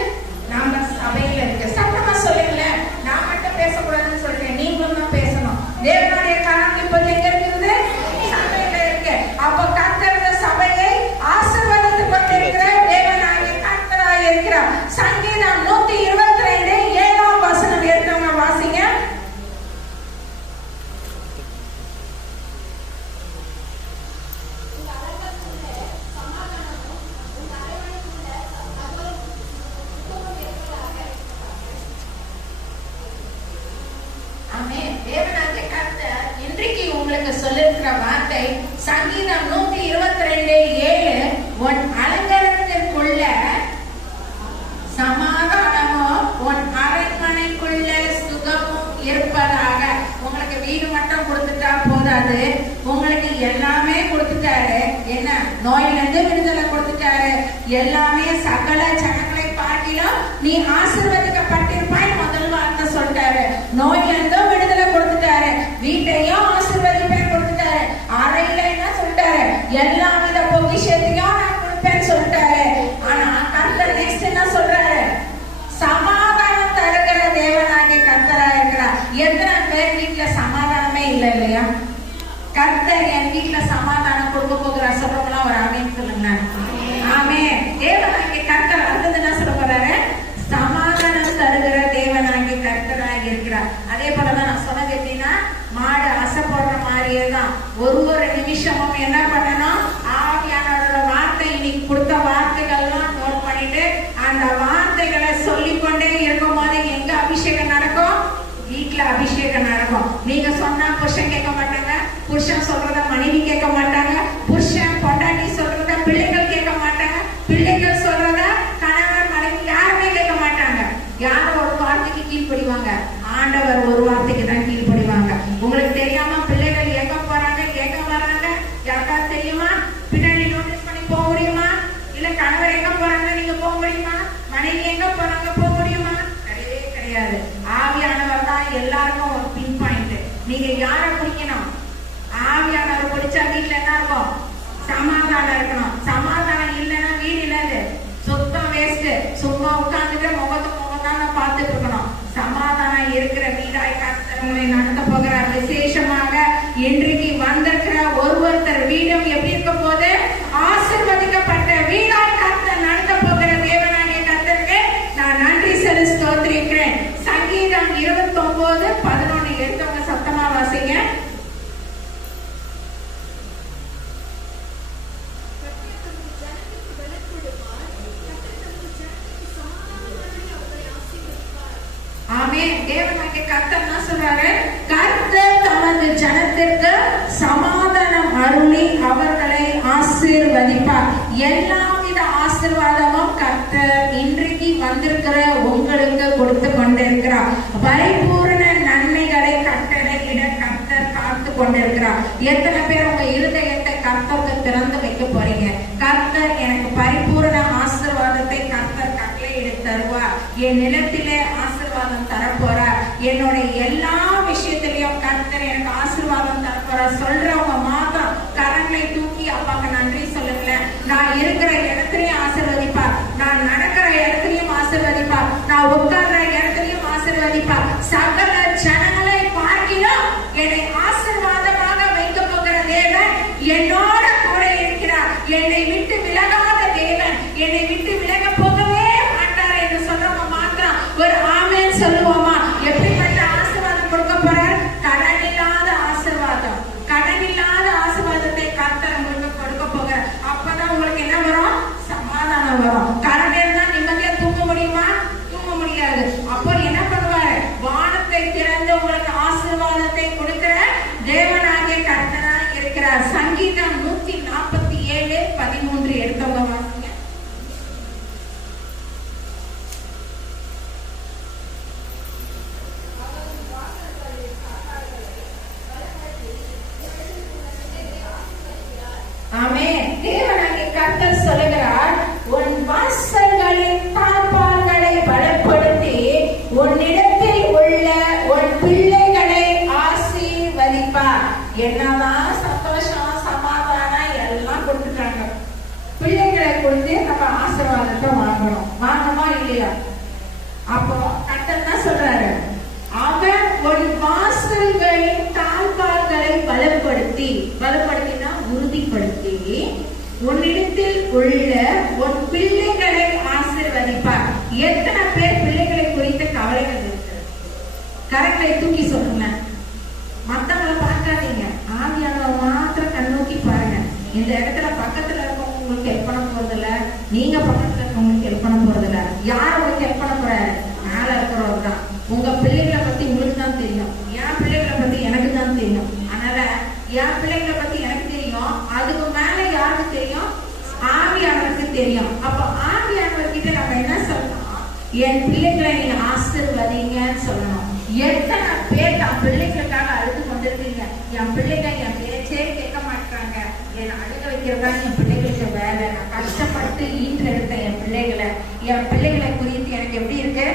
நாம சபையில இருக்கு. சத்தமா சொல்லுங்களேன். நான் மட்டும் பேசக்கூடாதுன்னு சொல்றேன், நீங்களும் தான் பேசணும். தேவனுடைய கரம் இப்போது எங்க இருக்குது? சபையில இருக்கு. அப்போ கர்த்தர் சபையை ஆசீர்வதித்துக் கொண்டிருக்கிற தேவனாகிய கர்த்தராய் இருக்கிறார். சங்கீதம் 122 7ஆம் வசனம் எடுத்தவங்க வாசிங்க. ஆமென். தேவனாகிய கர்த்தர் இன்றைக்கு உங்களுக்கு சொல்லிருக்கிற வார்த்தை சங்கீதம் 122:7 உன் அலங்காரத்திற்குள்ள சமாதானமும் உன் அரண்மனைக்குள்ள சுகமும் இருப்பதாக. உங்களுக்கு வீடு மட்டும் கொடுத்துட்டா போதாது, உங்களுக்கு எல்லாமே கொடுத்துட்டாரு. என்ன நோயிலிருந்து விடுதலை கொடுத்துட்டாரு. எல்லாமே சகல ஜனங்களை பார்க்கிலும் நீ ஆசீர்வதிக்கப்பட்டிருப்பாய் முதல் வார்த்தை சொல்லிட்டாரு. நோயிலிருந்து விடுதலை கொடுத்துட்டாரு. வீட்டையும் ஆசீர்வதிப்பேன் கொடுத்துட்டாரு. அறையில என்ன சொல்லிட்டாரு? எல்லா வித பொக்கிஷத்தையும் நான் கொடுப்பேன்னு சொல்லிட்டாரு. ஆனா கர்த்தர் நெக்ஸ்ட் என்ன சொல்றாரு? சமாதானம் தருகிற தேவனாகிய கர்த்தரா இருக்கிறார். எத்தனை பேர் வீட்டுல சமாதானமே இல்லை இல்லையா? கர்த்தர் என் வீட்டுல சமாதானம் கொடுக்க போகிறார் சொல்றவங்களா ஒரு ஆமேன்னு சொல்லுங்க. ஆமே. தேவனாகிய கர்த்தர் அடுத்தது என்ன சொல்ல போறாரு? சமாதானம் தருகிற தேவனாகிய கர்த்தராக இருக்கிறார். அதே போலதான் நான் சொன்னது எப்படின்னா, மாடு அசை போடுற மாதிரியே தான் ஒரு நிமிஷமும் என்ன பண்ணணும்? ஆவியானவரோட வார்த்தை, இன்னைக்கு கொடுத்த வார்த்தைகள்லாம் நோட் பண்ணிட்டு அந்த வார்த்தைகளை சொல்லிக்கொண்டே இருக்கும் போது எங்க அபிஷேகம் நடக்கும்? வீட்டுல அபிஷேகம் நடக்கும். நீங்க சொன்னா புருஷன் கேட்க மாட்டாங்க, புருஷன் சொல்றத மனைவி கேட்க மாட்டாங்க, புருஷன் பொண்டாட்டி சொல்றத பிள்ளைகள் கேட்க மாட்டாங்க, பிள்ளைகள் சொல்றத கணவன் மனைவி யாருமே கேட்க மாட்டாங்க. யாரும் ஒரு வார்த்தைக்கு கீழ்படிவாங்க? ஆண்டவர் ஒரு வார்த்தைக்கு தான் கீழ்படிவாங்க. உங்களுக்கு தெரியாம பிள்ளைகள் எங்க போறாங்க எங்க வர்றாங்க யாருக்காவது தெரியுமா? பின்னாடி நோட்டீஸ் பண்ணி போக முடியுமா? இல்ல கணவர் எங்க போறாங்க நீங்க போக முடியுமா? மனைவி எங்க போறாங்க போக முடியுமா? கிடையவே கிடையாது. ஆவியானவர் தான் எல்லாருக்கும் ஒரு பின் பாயிண்ட். நீங்க யார பிடிக்கணும்? ஆவியானவர் பிடிச்சா வீட்டுல என்ன இருக்கும்? சமாதானம் இருக்கணும். சமாதானம் இல்லைன்னா வீடு இல்லது சுத்தம் வேஸ்ட். சும்மா உட்கார்ந்துட்டு முகத்துக்கு முகம் பார்த்துட்டு இருக்கணும். சமாதானம் இருக்கிற வீடாய் கர்த்தரை நடத்த போகிறார். விசேஷமாக இன்றைக்கு வந்திருக்கிற ஒருத்தர் வீடும் எப்படி இருக்க போது? ஆசீர்வதிக்கப்பட்ட வீடாய் கர்த்தர் நடத்த போகிற தேவனாகிய கர்த்தருக்கு நான் நன்றி சொல்லி ஸ்தோத்திரிக்கிறேன். சங்கீதம் 29:11 எடுத்தவங்க சத்தமா வாசிங்க. தேவனாகிய கர்த்தர் என்ன சொல்றாரு? கர்த்தர் தமது ஜனத்திற்கு சமாதானம் அருளி அவர்களை ஆசீர்வதிப்பார். எல்லாவித ஆசீர்வாதமும் கர்த்தர் இன்றைக்கு வந்திருக்கிற உங்களுக்கு கொடுத்து கொண்டிருக்கிறார். பரிபூர்ண நன்மைகளை கட்டளையிட கர்த்தர் காத்து கொண்டிருக்கிறார். எத்தனை பேர் உங்க இருதயத்தை கர்த்தருக்கு திறந்து வைக்க போறீங்க? கர்த்தர் எனக்கு பரிபூர்ண ஆசீர்வாதத்தை கர்த்தர் கட்டளையிட தருவார். என் நிலத்திலே ஆசீர்வாதம் தரப்போறார். என்னுடைய எல்லா விஷயத்திலையும் கர்த்தர் எனக்கு ஆசீர்வாதம் தரப்போறார் சொல்றவங்க மாத்திரம் கரங்களை தூக்கி அப்பாக்கு நன்றி சொல்லுங்களேன். நான் இருக்கிற இடத்துலயும் ஆசீர்வதிப்பார். நான் நடக்கிற இடத்துலயும் ஆசீர்வதிப்பார். நான் உட்கார்ற இடத்துலயும் ஆசீர்வதிப்பார். சகல ஜனங்களை பார்க்கிலும் என்னை ஆசீர்வாதமாக வைக்க போகிற தேவன் என்னோட கூட இருக்கிறார். என்னை விட்டு விலகாத தேவன், என்னை விட்டு விலக போகவே மாட்டார் என்று சொல்றவங்க மாத்திரம் ஒரு ஆமென் சொல்லுவோமா? எப்படிப்பட்ட ஆசீர்வாதம் கொடுக்க போறார்? கடன் இல்லாத ஆசீர்வாதம். கடன் இல்லாத ஆசீர்வாதத்தை கர்த்தர் உங்களுக்கு கொடுக்க போகிறார். அப்பதான் உங்களுக்கு என்ன வரும்? சமாதானம் வரும். கடன் இருந்தா நிம்மதியா தூங்க முடியுமா? தூங்க முடியாது. அப்போ என்ன பண்ணுவாரு? வானத்தை திறந்து உங்களுக்கு ஆசீர்வாதத்தை கொடுக்கிற தேவனாகிய கர்த்தரா இருக்கிறார். சங்கீதம் 147:13 எடுத்தவங்க வாசிங்க. ஆமென். தேவனாகிய கர்த்தர் சொல்லுகிறார், உன் வாசல்களின் தாழ்பால்களை பலப்படுத்தி உன்னிடத்தில் உள்ள உன் பிள்ளைகளை ஆசீர்வதிப்பார். என்னதான் சந்தோஷம் சமாதானம் எல்லாம் கொடுத்துட்டாங்க. பிள்ளைகளை கொடுத்து நம்ம ஆசீர்வாதத்தை வாங்கணும். வாங்கணுமா இல்லையா? அப்போ கர்த்தர் தான் சொல்றாரு, அவர் உன் வாசல்களின் தாழ்பால்களை பலப்படுத்தி, பலப்படுத்தினா உறுதிப்படுத்தி உன்னிடத்தில் உள்ள உன் பிள்ளைகளை ஆசீர்வதிப்பார். எத்தனை பேர் பிள்ளைகளை குறித்த கவலைகள் இருக்கு? கரங்களை தூக்கி சொல்லுங்க. மத்தவங்களை பார்க்காதீங்க, ஆவியானவரை மாத்திரம் கண்ணோக்கி பாருங்க. இந்த இடத்துல பக்கத்துல இருக்கவங்க உங்களுக்கு ஹெல்ப் பண்ண போறதில்ல, நீங்க பக்கத்துல இருக்கவங்களுக்கு ஹெல்ப் பண்ண போறதில்ல. யார் உங்களுக்கு ஹெல்ப் பண்ண போறாரு? மேல இருக்கிறவர் தான். உங்க பிள்ளைகளை பத்தி உங்களுக்கு தான் தெரியும். என் பிள்ளைகளை பத்தி எனக்கு தான் தெரியும். அதனால என் பிள்ளைகளை பத்தி எனக்கு தெரியும். அதுக்கு மேல யாருக்கு தெரியும்? ஆவியானவருக்கு தெரியும். அப்ப ஆவியானவர்கிட்ட நம்ம என்ன சொல்லணும்? என் பிள்ளைகளை நீங்க ஆசீர்வதிங்கன்னு சொல்லணும். எத்தனை பேர் தன் பிள்ளைகளுக்காக அழுது கொண்டிருக்கீங்க? என் பிள்ளைங்க என் பேச்சே கேட்க மாட்டாங்க, என் அழுக வைக்கிறதா என் பிள்ளைகளுக்கு முடியாது. நான் கஷ்டப்பட்டு ஈன்றெடுத்த என் பிள்ளைகளை குறித்து எனக்கு எப்படி இருக்கு,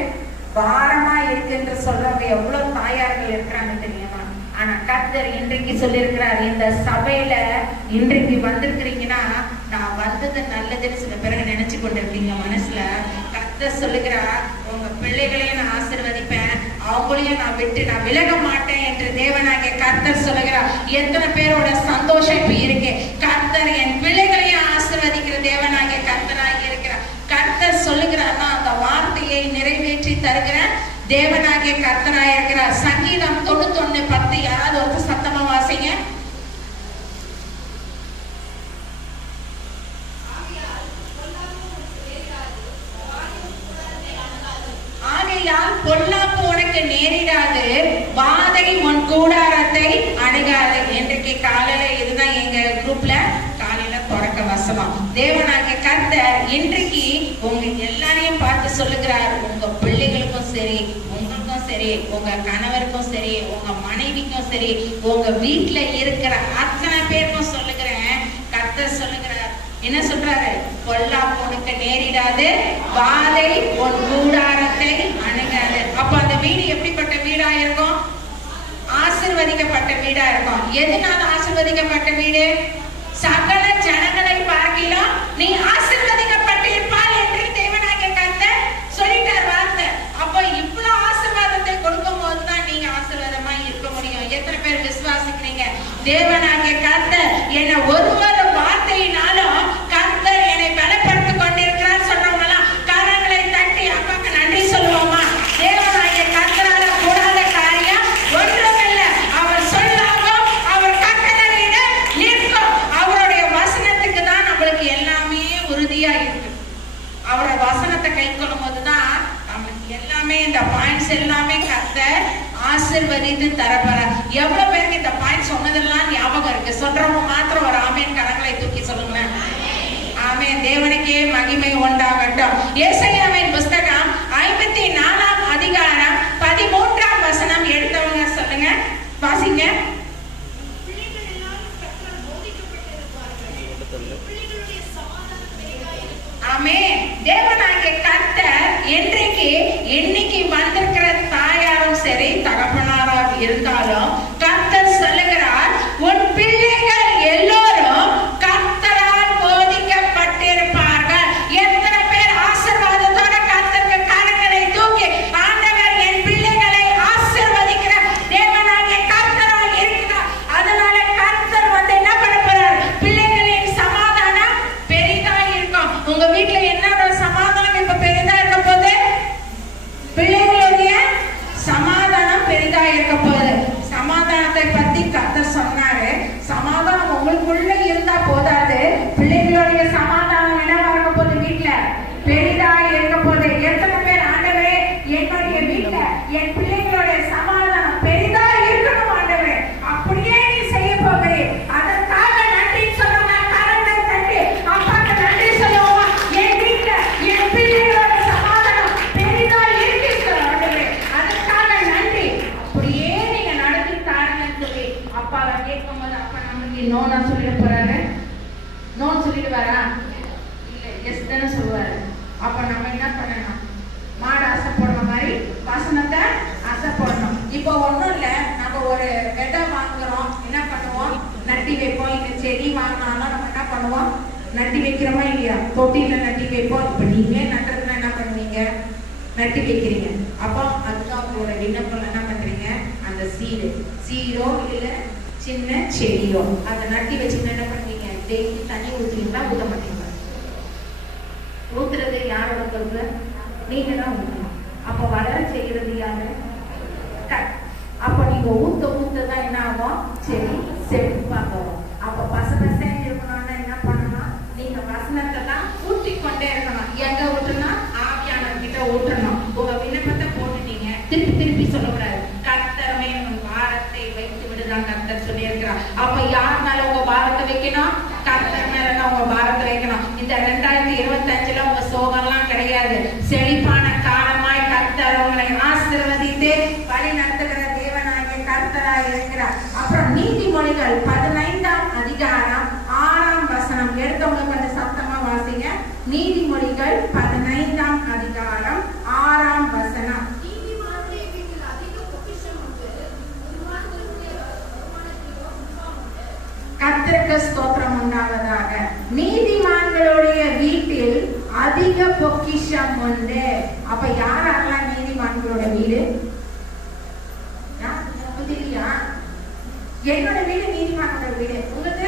பாரமா இருக்கு என்று சொல்றவங்க எவ்வளவு தாயார்கள் இருக்கிறாங்க தெரியுமா? ஆனா கர்த்தர் இன்றைக்கு சொல்லியிருக்கிறார், இந்த சபையில இன்றைக்கு வந்திருக்கிறீங்கன்னா நான் வந்தது நல்லதுன்னு சில பேரை நினைச்சு கொண்டிருக்கீங்க மனசுல. கர்த்தர் சொல்லுகிறார், உங்க பிள்ளைகளையும் நான் ஆசீர்வதிப்பேன், அவங்களையும் நான் விலக மாட்டேன் என்று தேவனாகிய கர்த்தர் சொல்லுகிறார். எத்தனை பேரோட சந்தோஷம் இப்ப இருக்கு? கர்த்தர் என் பிள்ளைகளையும் ஆசீர்வதிக்கிற தேவனாகிய கர்த்தராகி இருக்கிறார். கர்த்தர் சொல்லுகிறார்னா அந்த வார்த்தையை நிறைவேற்றி தருகிற தேவனாகிய கர்த்தராக இருக்கிறார். சங்கீதம் 91:10 யாராவது ஒருத்தர் சத்தமா வாசிங்க. ஆகையால் பொல்லாப்பு உனக்கு நேரிடாது, வாதை உன் கூடாரத்தை அணுகாது. இன்றைக்கு காலையில இதுதான் எங்க குரூப்ல காலையில தொடக்க வசனம். தேவனாகிய கர்த்தர் இன்றைக்கு உங்க எல்லாரையும் பார்த்து சொல்லுகிறார், உங்க பிள்ளைகளுக்கும் சரி, உங்களுக்கும் சரி, உங்க கணவருக்கும் சரி, உங்க மனைவிக்கும் சரி, உங்க வீட்டுல இருக்கிற அத்தனை பேருக்கும் சொல்லுகிறேன். கர்த்தர் சொல்லுகிறார், என்ன சொல்றாரு? பொல்லாப்பு உனக்கு நேரிடாது, வாதை உன் கூடாரத்தை அணுகாது. அப்ப அந்த வீடு எப்படிப்பட்ட வீடா இருக்கும்? ஆசீர்வதிக்கப்பட்ட வீடா இருக்கும். எதனால ஆசீர்வதிக்கப்பட்ட வீடு? சகல ஜனங்களை பார்க்கலாம் நீ ஆசீர்வதிக்கப்பட்டிருப்பாய் என்று தேவனாகிய கர்த்தர் சொல்லிட்டார் வார்த்தை. அப்ப இவ்வளவு ஆசீர்வாதத்தை கொடுக்கும் போதுதான் நீங்க ஆசீர்வாதமா இருக்க முடியும். எத்தனை பேர் விசுவாசிக்கிறீங்க? தேவனாகிய கர்த்தர் என்ன ஒரு வார்த்தையினாலும் கர்த்தர் என்னை பலப்படுத்திக் கொண்டிருக்கிறார் சொல்றவங்க எல்லாம் கரங்களை தட்டி அப்பாக்கு நன்றி சொல்லுவோமா? தேவனாகிய கர்த்தரால கூடாத காரியம் ஒன்றுமில்லை. அவர் சொல்லாமல் அவர் கட்டளையிடம் நிற்கும். அவருடைய வசனத்துக்கு தான் நம்மளுக்கு எல்லாமே உறுதியா இருக்கு. அவரோட வசனத்தை கை கொள்ளும் போதுதான் நம்மளுக்கு எல்லாமே இந்த பாயிண்ட்ஸ் எல்லாமே கர்த்தர் ஆசீர்வதித்து தரப்போறார். எவ்வளவு பேருக்கு இந்த பாயிண்ட் சொன்னதெல்லாம் ஞாபகம் இருக்கு? சொல்றவங்க மாத்திரம் ஒரு ஆமேன் கரங்களை தூக்கி சொல்லுங்களேன். ஆமென். தேவனுக்கே மகிமை உண்டாகட்டும். ஏசாயாவின் புஸ்தகம் 54ஆம் அதிகாரம் 13ஆம் வசனம் எடுத்தவங்க சொல்லுங்க, வாசிங்க. ஆமென். தேவனாகிய கர்த்தர் இன்னைக்கு வந்திருக்கிற தாயாரும் சரி, தகப்பனாராக இருந்தாலும் கர்த்தர் சொல்லுகிறார், உன் பிள்ளைகள் எல்லோரும் கர்த்தரால் போதிக்கப்பட்டிருப்பார்கள். எத்தனை பேர் ஆசீர்வாதத்தோட கர்த்தருக்கு கரங்களை தூக்கி ஆண்டவர் என் பிள்ளைகளை ஆசீர்வதிக்கிற தேவனாகிய கர்த்தரால் இருக்கிறார். அதனால கர்த்தர் வந்து என்ன பண்ண போறார்? பிள்ளைகளின் சமாதானம் பெரிதா இருக்கும். உங்க வீட்டுல என்னோட சமாதானம் இப்ப பெரிதா இருக்க போது? பிள்ளைகளுடைய சமாதானம் பெரிதா இருக்க போகுது. சமாதானத்தை பத்தி கர்த்தர் சொன்னாரு. சமாதானம் உங்களுக்குள்ள இருந்தா போதாது, பிள்ளைகளுடைய சமாதானம் என்னவா இருக்க போகுது? வீட்டுல பெரிதா இருக்க போகுது. எத்தனை பேர் ஆண்டவரே என்னுடைய வீட்டுல என் பிள்ளைகளுடைய சமாதானம் பெரிதா இருக்கணும் ஆண்டவரே, அப்படியே நீ செய்ய போகிறேன், அதற்காக நன்றி சொல்லுங்க. கரங்களை தட்டி அப்பாக்கு நன்றி சொல்லுவோமா? என் வீட்டுல என் பிள்ளைகளோட சமாதானம் பெரிதா இருக்கு ஆண்டவரே, அதற்காக நன்றி. அப்படியே நீங்க நடத்தி தாருங்கன்னு சொல்லி அப்பாவை கேட்கும் போது அப்பா நமக்கு நோனா சொல்லிட போறாரு. நோன் சொல்லிடுவாரா? இல்ல, எஸ் தானே சொல்லுவாரு. அப்ப நம்ம என்ன பண்ணணும்? மாடு ஆசை போடுற மாதிரி வசனத்தை ஆசை போடணும். இப்போ ஒண்ணும் இல்ல, நம்ம ஒரு விதை வாங்குறோம், என்ன பண்ணுவோம்? நட்டி வைப்போம். இந்த செடி வாங்கினாலும் நம்ம என்ன பண்ணுவோம்? நட்டி வைக்கிறோமா இல்லையா? தொட்டியில நட்டி வைப்போம். இப்ப நீங்க நட்டுறதுன்னா என்ன பண்ணுவீங்க? நட்டி வைக்கிறீங்க. அப்போ அதுதான் உங்களோட விண்ணப்பம். என்ன பண்றீங்க? அந்த சீடோ இல்ல சின்ன செடியோ அதை நட்டி வச்சுன்னா என்ன பண்ணுவீங்க? டெய்லி தண்ணி ஊற்றுவீங்களா? ஊற்ற மாட்டீங்களா? ஊத்துறது யாரோட பொறுப்பு? நீங்க தான் ஊற்றணும். அப்போ வளர செய்யறது யாரு? அப்போ நீங்க ஊத்ததான் என்ன ஆகும்? செடி செழிப்பா வரும். அப்போ பசங்க இருக்கணும்னா என்ன பண்ணணும்? நீங்க வசனத்தை தான் ஊற்றி கொண்டே இருக்கணும். எங்க ஊற்றணும்? ஆவியானவர் கிட்ட ஊற்றணும். உங்க விண்ணப்பத்தை போட்டுட்டீங்க, திருப்பி சொல்லக்கூடாது. கர்த்தர் மேல் உன் பாரத்தை வைத்து விடுதான் கர்த்தர் சொல்லி இருக்கிறார். அப்ப யார் மேல உங்க பாரத்தை வைக்கணும்? கர்த்தர் மேல உங்க பாரத்தை வைக்கணும். இந்த 2025 உங்க சோகம்லாம் கிடையாது. செழிப்பான காலமாய் கர்த்தர் உங்களை ஆசீர்வதித்து வழி நடத்துகிற தேவனாகிய கர்த்தராய் இருக்கிறார். அப்புறம் நீதிமொழிகள் 15ஆம் அதிகாரம் 6ஆம் வசனம் எடுத்தவங்க கொஞ்சம் சத்தமா அதிக பொக்கிஷம் உண்டு. அப்ப யாரெல்லாம் நீதிமான்களோட வீடு? புரியலையா? என்னோட வீடு நீதிமானோட வீடு. உங்களுக்கு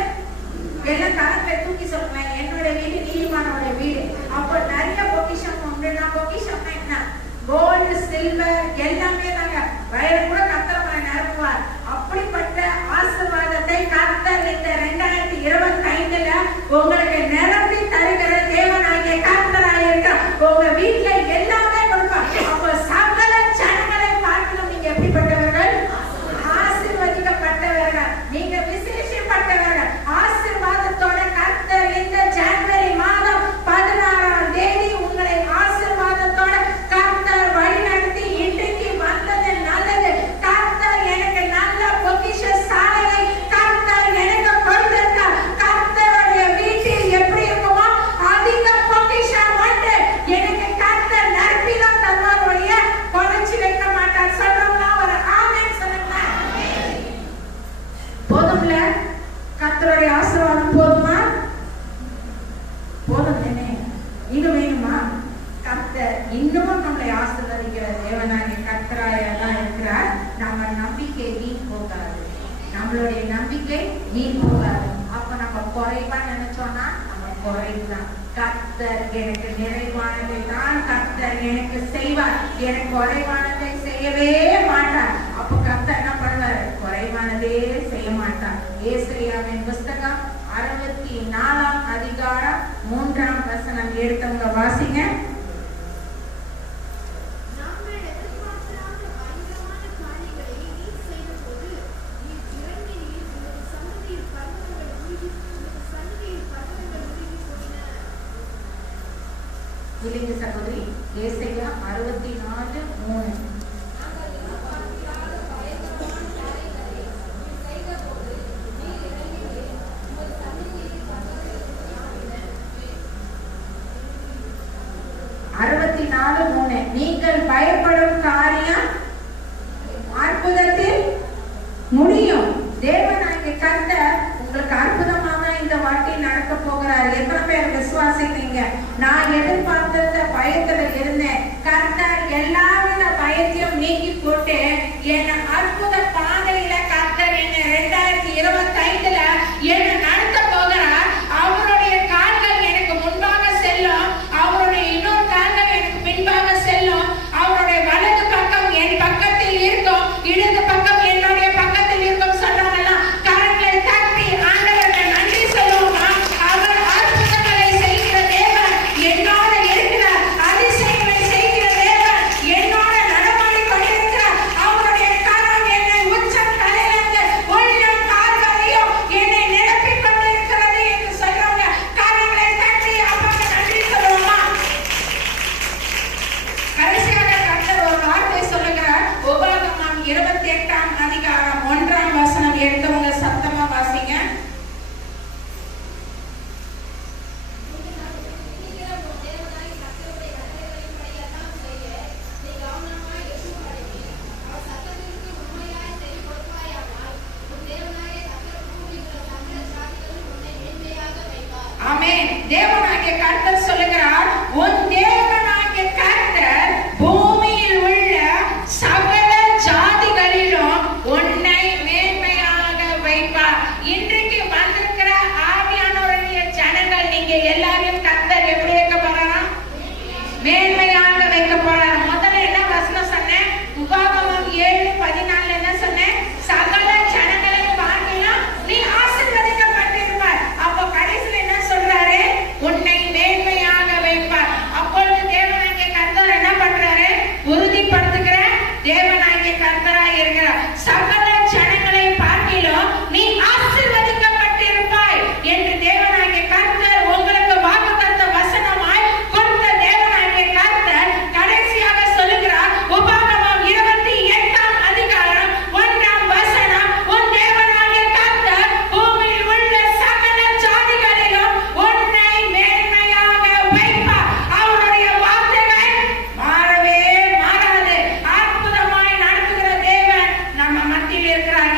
எல்லாம் கரங்களை தூக்கி சொல்லுங்க, என்னோட வீடு நீதிமானோட வீடு. அப்போ நிறைய பொக்கிஷம் உண்டு. நான் பொக்கிஷம்னா என்ன? கோல்டு, சில்வர் எல்லாமே நாங்க வயல கூட கர்த்தர் நிரப்புவார். அப்படிப்பட்ட ஆசீர்வாதத்தை கர்த்தர் இந்த 2025 உங்களுக்கு நிரப்பி தருகிற தேவனாகிய கர்த்தராக இருக்க உங்க வீட்டுல எல்லாமே கொடுப்பார். அப்போ சகல ஜனங்களை பார்க்கணும். நீங்க எப்படிப்பட்டவர்கள்? ஆசீர்வதிக்கப்பட்டவர்கள். நீங்க விசேஷப்பட்டவர்கள். ஆசீர்வாதத்தோட கர்த்தர் இந்த ஜனவரி மாதம் 16ஆம் தேதி உங்களை ஆசீர்வாதத்தோட கர்த்தர் வழிநடத்தி இன்றைக்கு வந்தது நல்லது. கர்த்தர் எனக்கு நல்ல பொக்கிஷ சாலையை கர்த்தர் எனக்கு கொடுத்திருக்கார். கர்த்தருடைய வீட்டில் எப்படி இருக்குமோ அதிக பொக்கிஷம் உண்டு. எனக்கு கர்த்தர் நற்பிதம் தருவார் ஒழிய குறைச்சி வைக்க மாட்டார். சொல்றோம்னா ஒரு ஆமென் சொல்லுங்க. போதும்ல? கர்த்தருடைய ஆசீர்வாதம் போதுமா? போதும் தானே? இது வேணுமா? கர்த்தர் இன்னமும் நம்மளை ஆசீர்வதிக்கிற தேவனாகிய கர்த்தராயா தான் இருக்கிறார். நம்ம நம்பிக்கை வீண் போகாது. நம்மளுடைய நம்பிக்கை வீண் போகாது. அப்ப நம்ம குறைவா நினைச்சோம்னா நம்ம குறைவுதான். கர்த்தர் எனக்கு நிறைவானதை தான் கர்த்தர் எனக்கு செய்வார். எனக்கு குறைவானதை செய்யவே மாட்டார். அப்ப கர்த்தர் என்ன பண்ணுவார்? குறைவானதே செய்ய மாட்டார். ஏசாயாவின் புத்தகம் 64ஆம் அதிகாரம் 3ஆம் வசனம் எடுத்தவங்க வாசிங்க. இல்லைங்க சகோதரி, ஏசாயா 64:3. நீங்கள் பயப்படும் காரியம் அற்புதத்தில் முடியும். தேவனாகிய கர்த்தர் உங்களுக்கு அற்புதமாக இந்த வாட்டி நடக்க போகிறார். எத்தனை பேர் விசுவாசிக்கிறீங்க? நான் எதிர்பார்த்த பயத்துல இருந்தேன். கர்த்தர் எல்லாவித பயத்தையும் நீக்கி போட்டு என்ன அற்புத பாதையில கர்த்தர் என்ன 2025 என்ன நடத்த போகிறார். அவருடைய கால்கள் எனக்கு முன்பாக செல்லும், அவருடைய இன்னொரு கால்கள் எனக்கு பின்பாக செல்லும். அவருடைய வலது பக்கம் என் பக்கத்தில் இருக்கும், இடது பக்கம் என்னுடைய பக்கத்தில் இருக்கும். சொல்றவங்கலாம் கரங்களை தட்டி ஆண்டவருக்கு நன்றி சொல்லுவோமா? அவர் அற்புதங்களை செய்கிற தேவன் என்னோட இருக்கிறார். அதிசயங்களை செய்கிற தேவன் என்னோட நடமாடி கொண்டிருக்கிறார். அவருடைய கரம் என்னை உச்சம் தலையிலிருந்து உள்ளம் கால் வரையும் என்னை நிரப்பிக் கொண்டிருக்கிறது என்று சொல்றவங்க கரங்களை தட்டி அப்பாக்கு நன்றி சொல்லுவோமா? கடைசியாக கர்த்தர் ஒரு வார்த்தை சொல்லுகிறார். உபாகமம் 28ஆம் அதிகாரம் 1ஆம் வசனம் எடுத்தவங்க சத்தமா வாசிங்க. ஆமென். தேவனாகிய கர்த்தர் சொல்லுகிறார், உன் தேவனாகிய கர்த்தர் பூமியில் உள்ள சகல ஜாதிகளிலும் உன்னை மேன்மையாக வைப்பார். இன்றைக்கு வந்திருக்கிற ஆவியானவருடைய ஜனங்கள் நீங்க எல்லாரையும் கர்த்தர் எப்படி வைக்க போறாராம்? மேன்மையாக வைக்க போறார். முதல்ல என்ன வசனம் சொன்னேன்? உபாகமம் 7:14 என்ன சொன்னேன்? சகல ஜனங்களையும் பார்க்கலாம் நீ ஆசீர்வதிக்கப்பட்டிருப்பாய். அப்போ கடைசியில் என்ன சொல்றாரு? உன்னை மேன்மையாக வைப்பார். அப்பொழுது தேவனாகிய கர்த்தர் என்ன பண்றாரு? உறுதிப்படுத்துகிற தேவனாகிய கர்த்தராய் இருக்கிறார். சகல ஜனங்களை பார்க்கலாம் நீ ஆசீர்வதிக்கப்பட்டிருப்பாய் என்று தேவனாகிய கர்த்தர் உங்களுக்கு வாக்குத்தத்த வசனமாய் கொடுத்த தேவனாகிய கர்த்தர் கடைசியாக சொல்லுகிறார். உபாகமம் 28ஆம் அதிகாரம் 1ஆம் வசனம், உன் தேவனாகிய கர்த்தர் பூமியில் உள்ள சகல ஜாதிகளிலும் உன்னை மேன்மையாக வைப்பார். அவருடைய வார்த்தைகள் மாறவே மாறாது. அற்புதமாய் நடத்துகிற தேவன் நம்ம மத்தியில் இருக்கிறார்.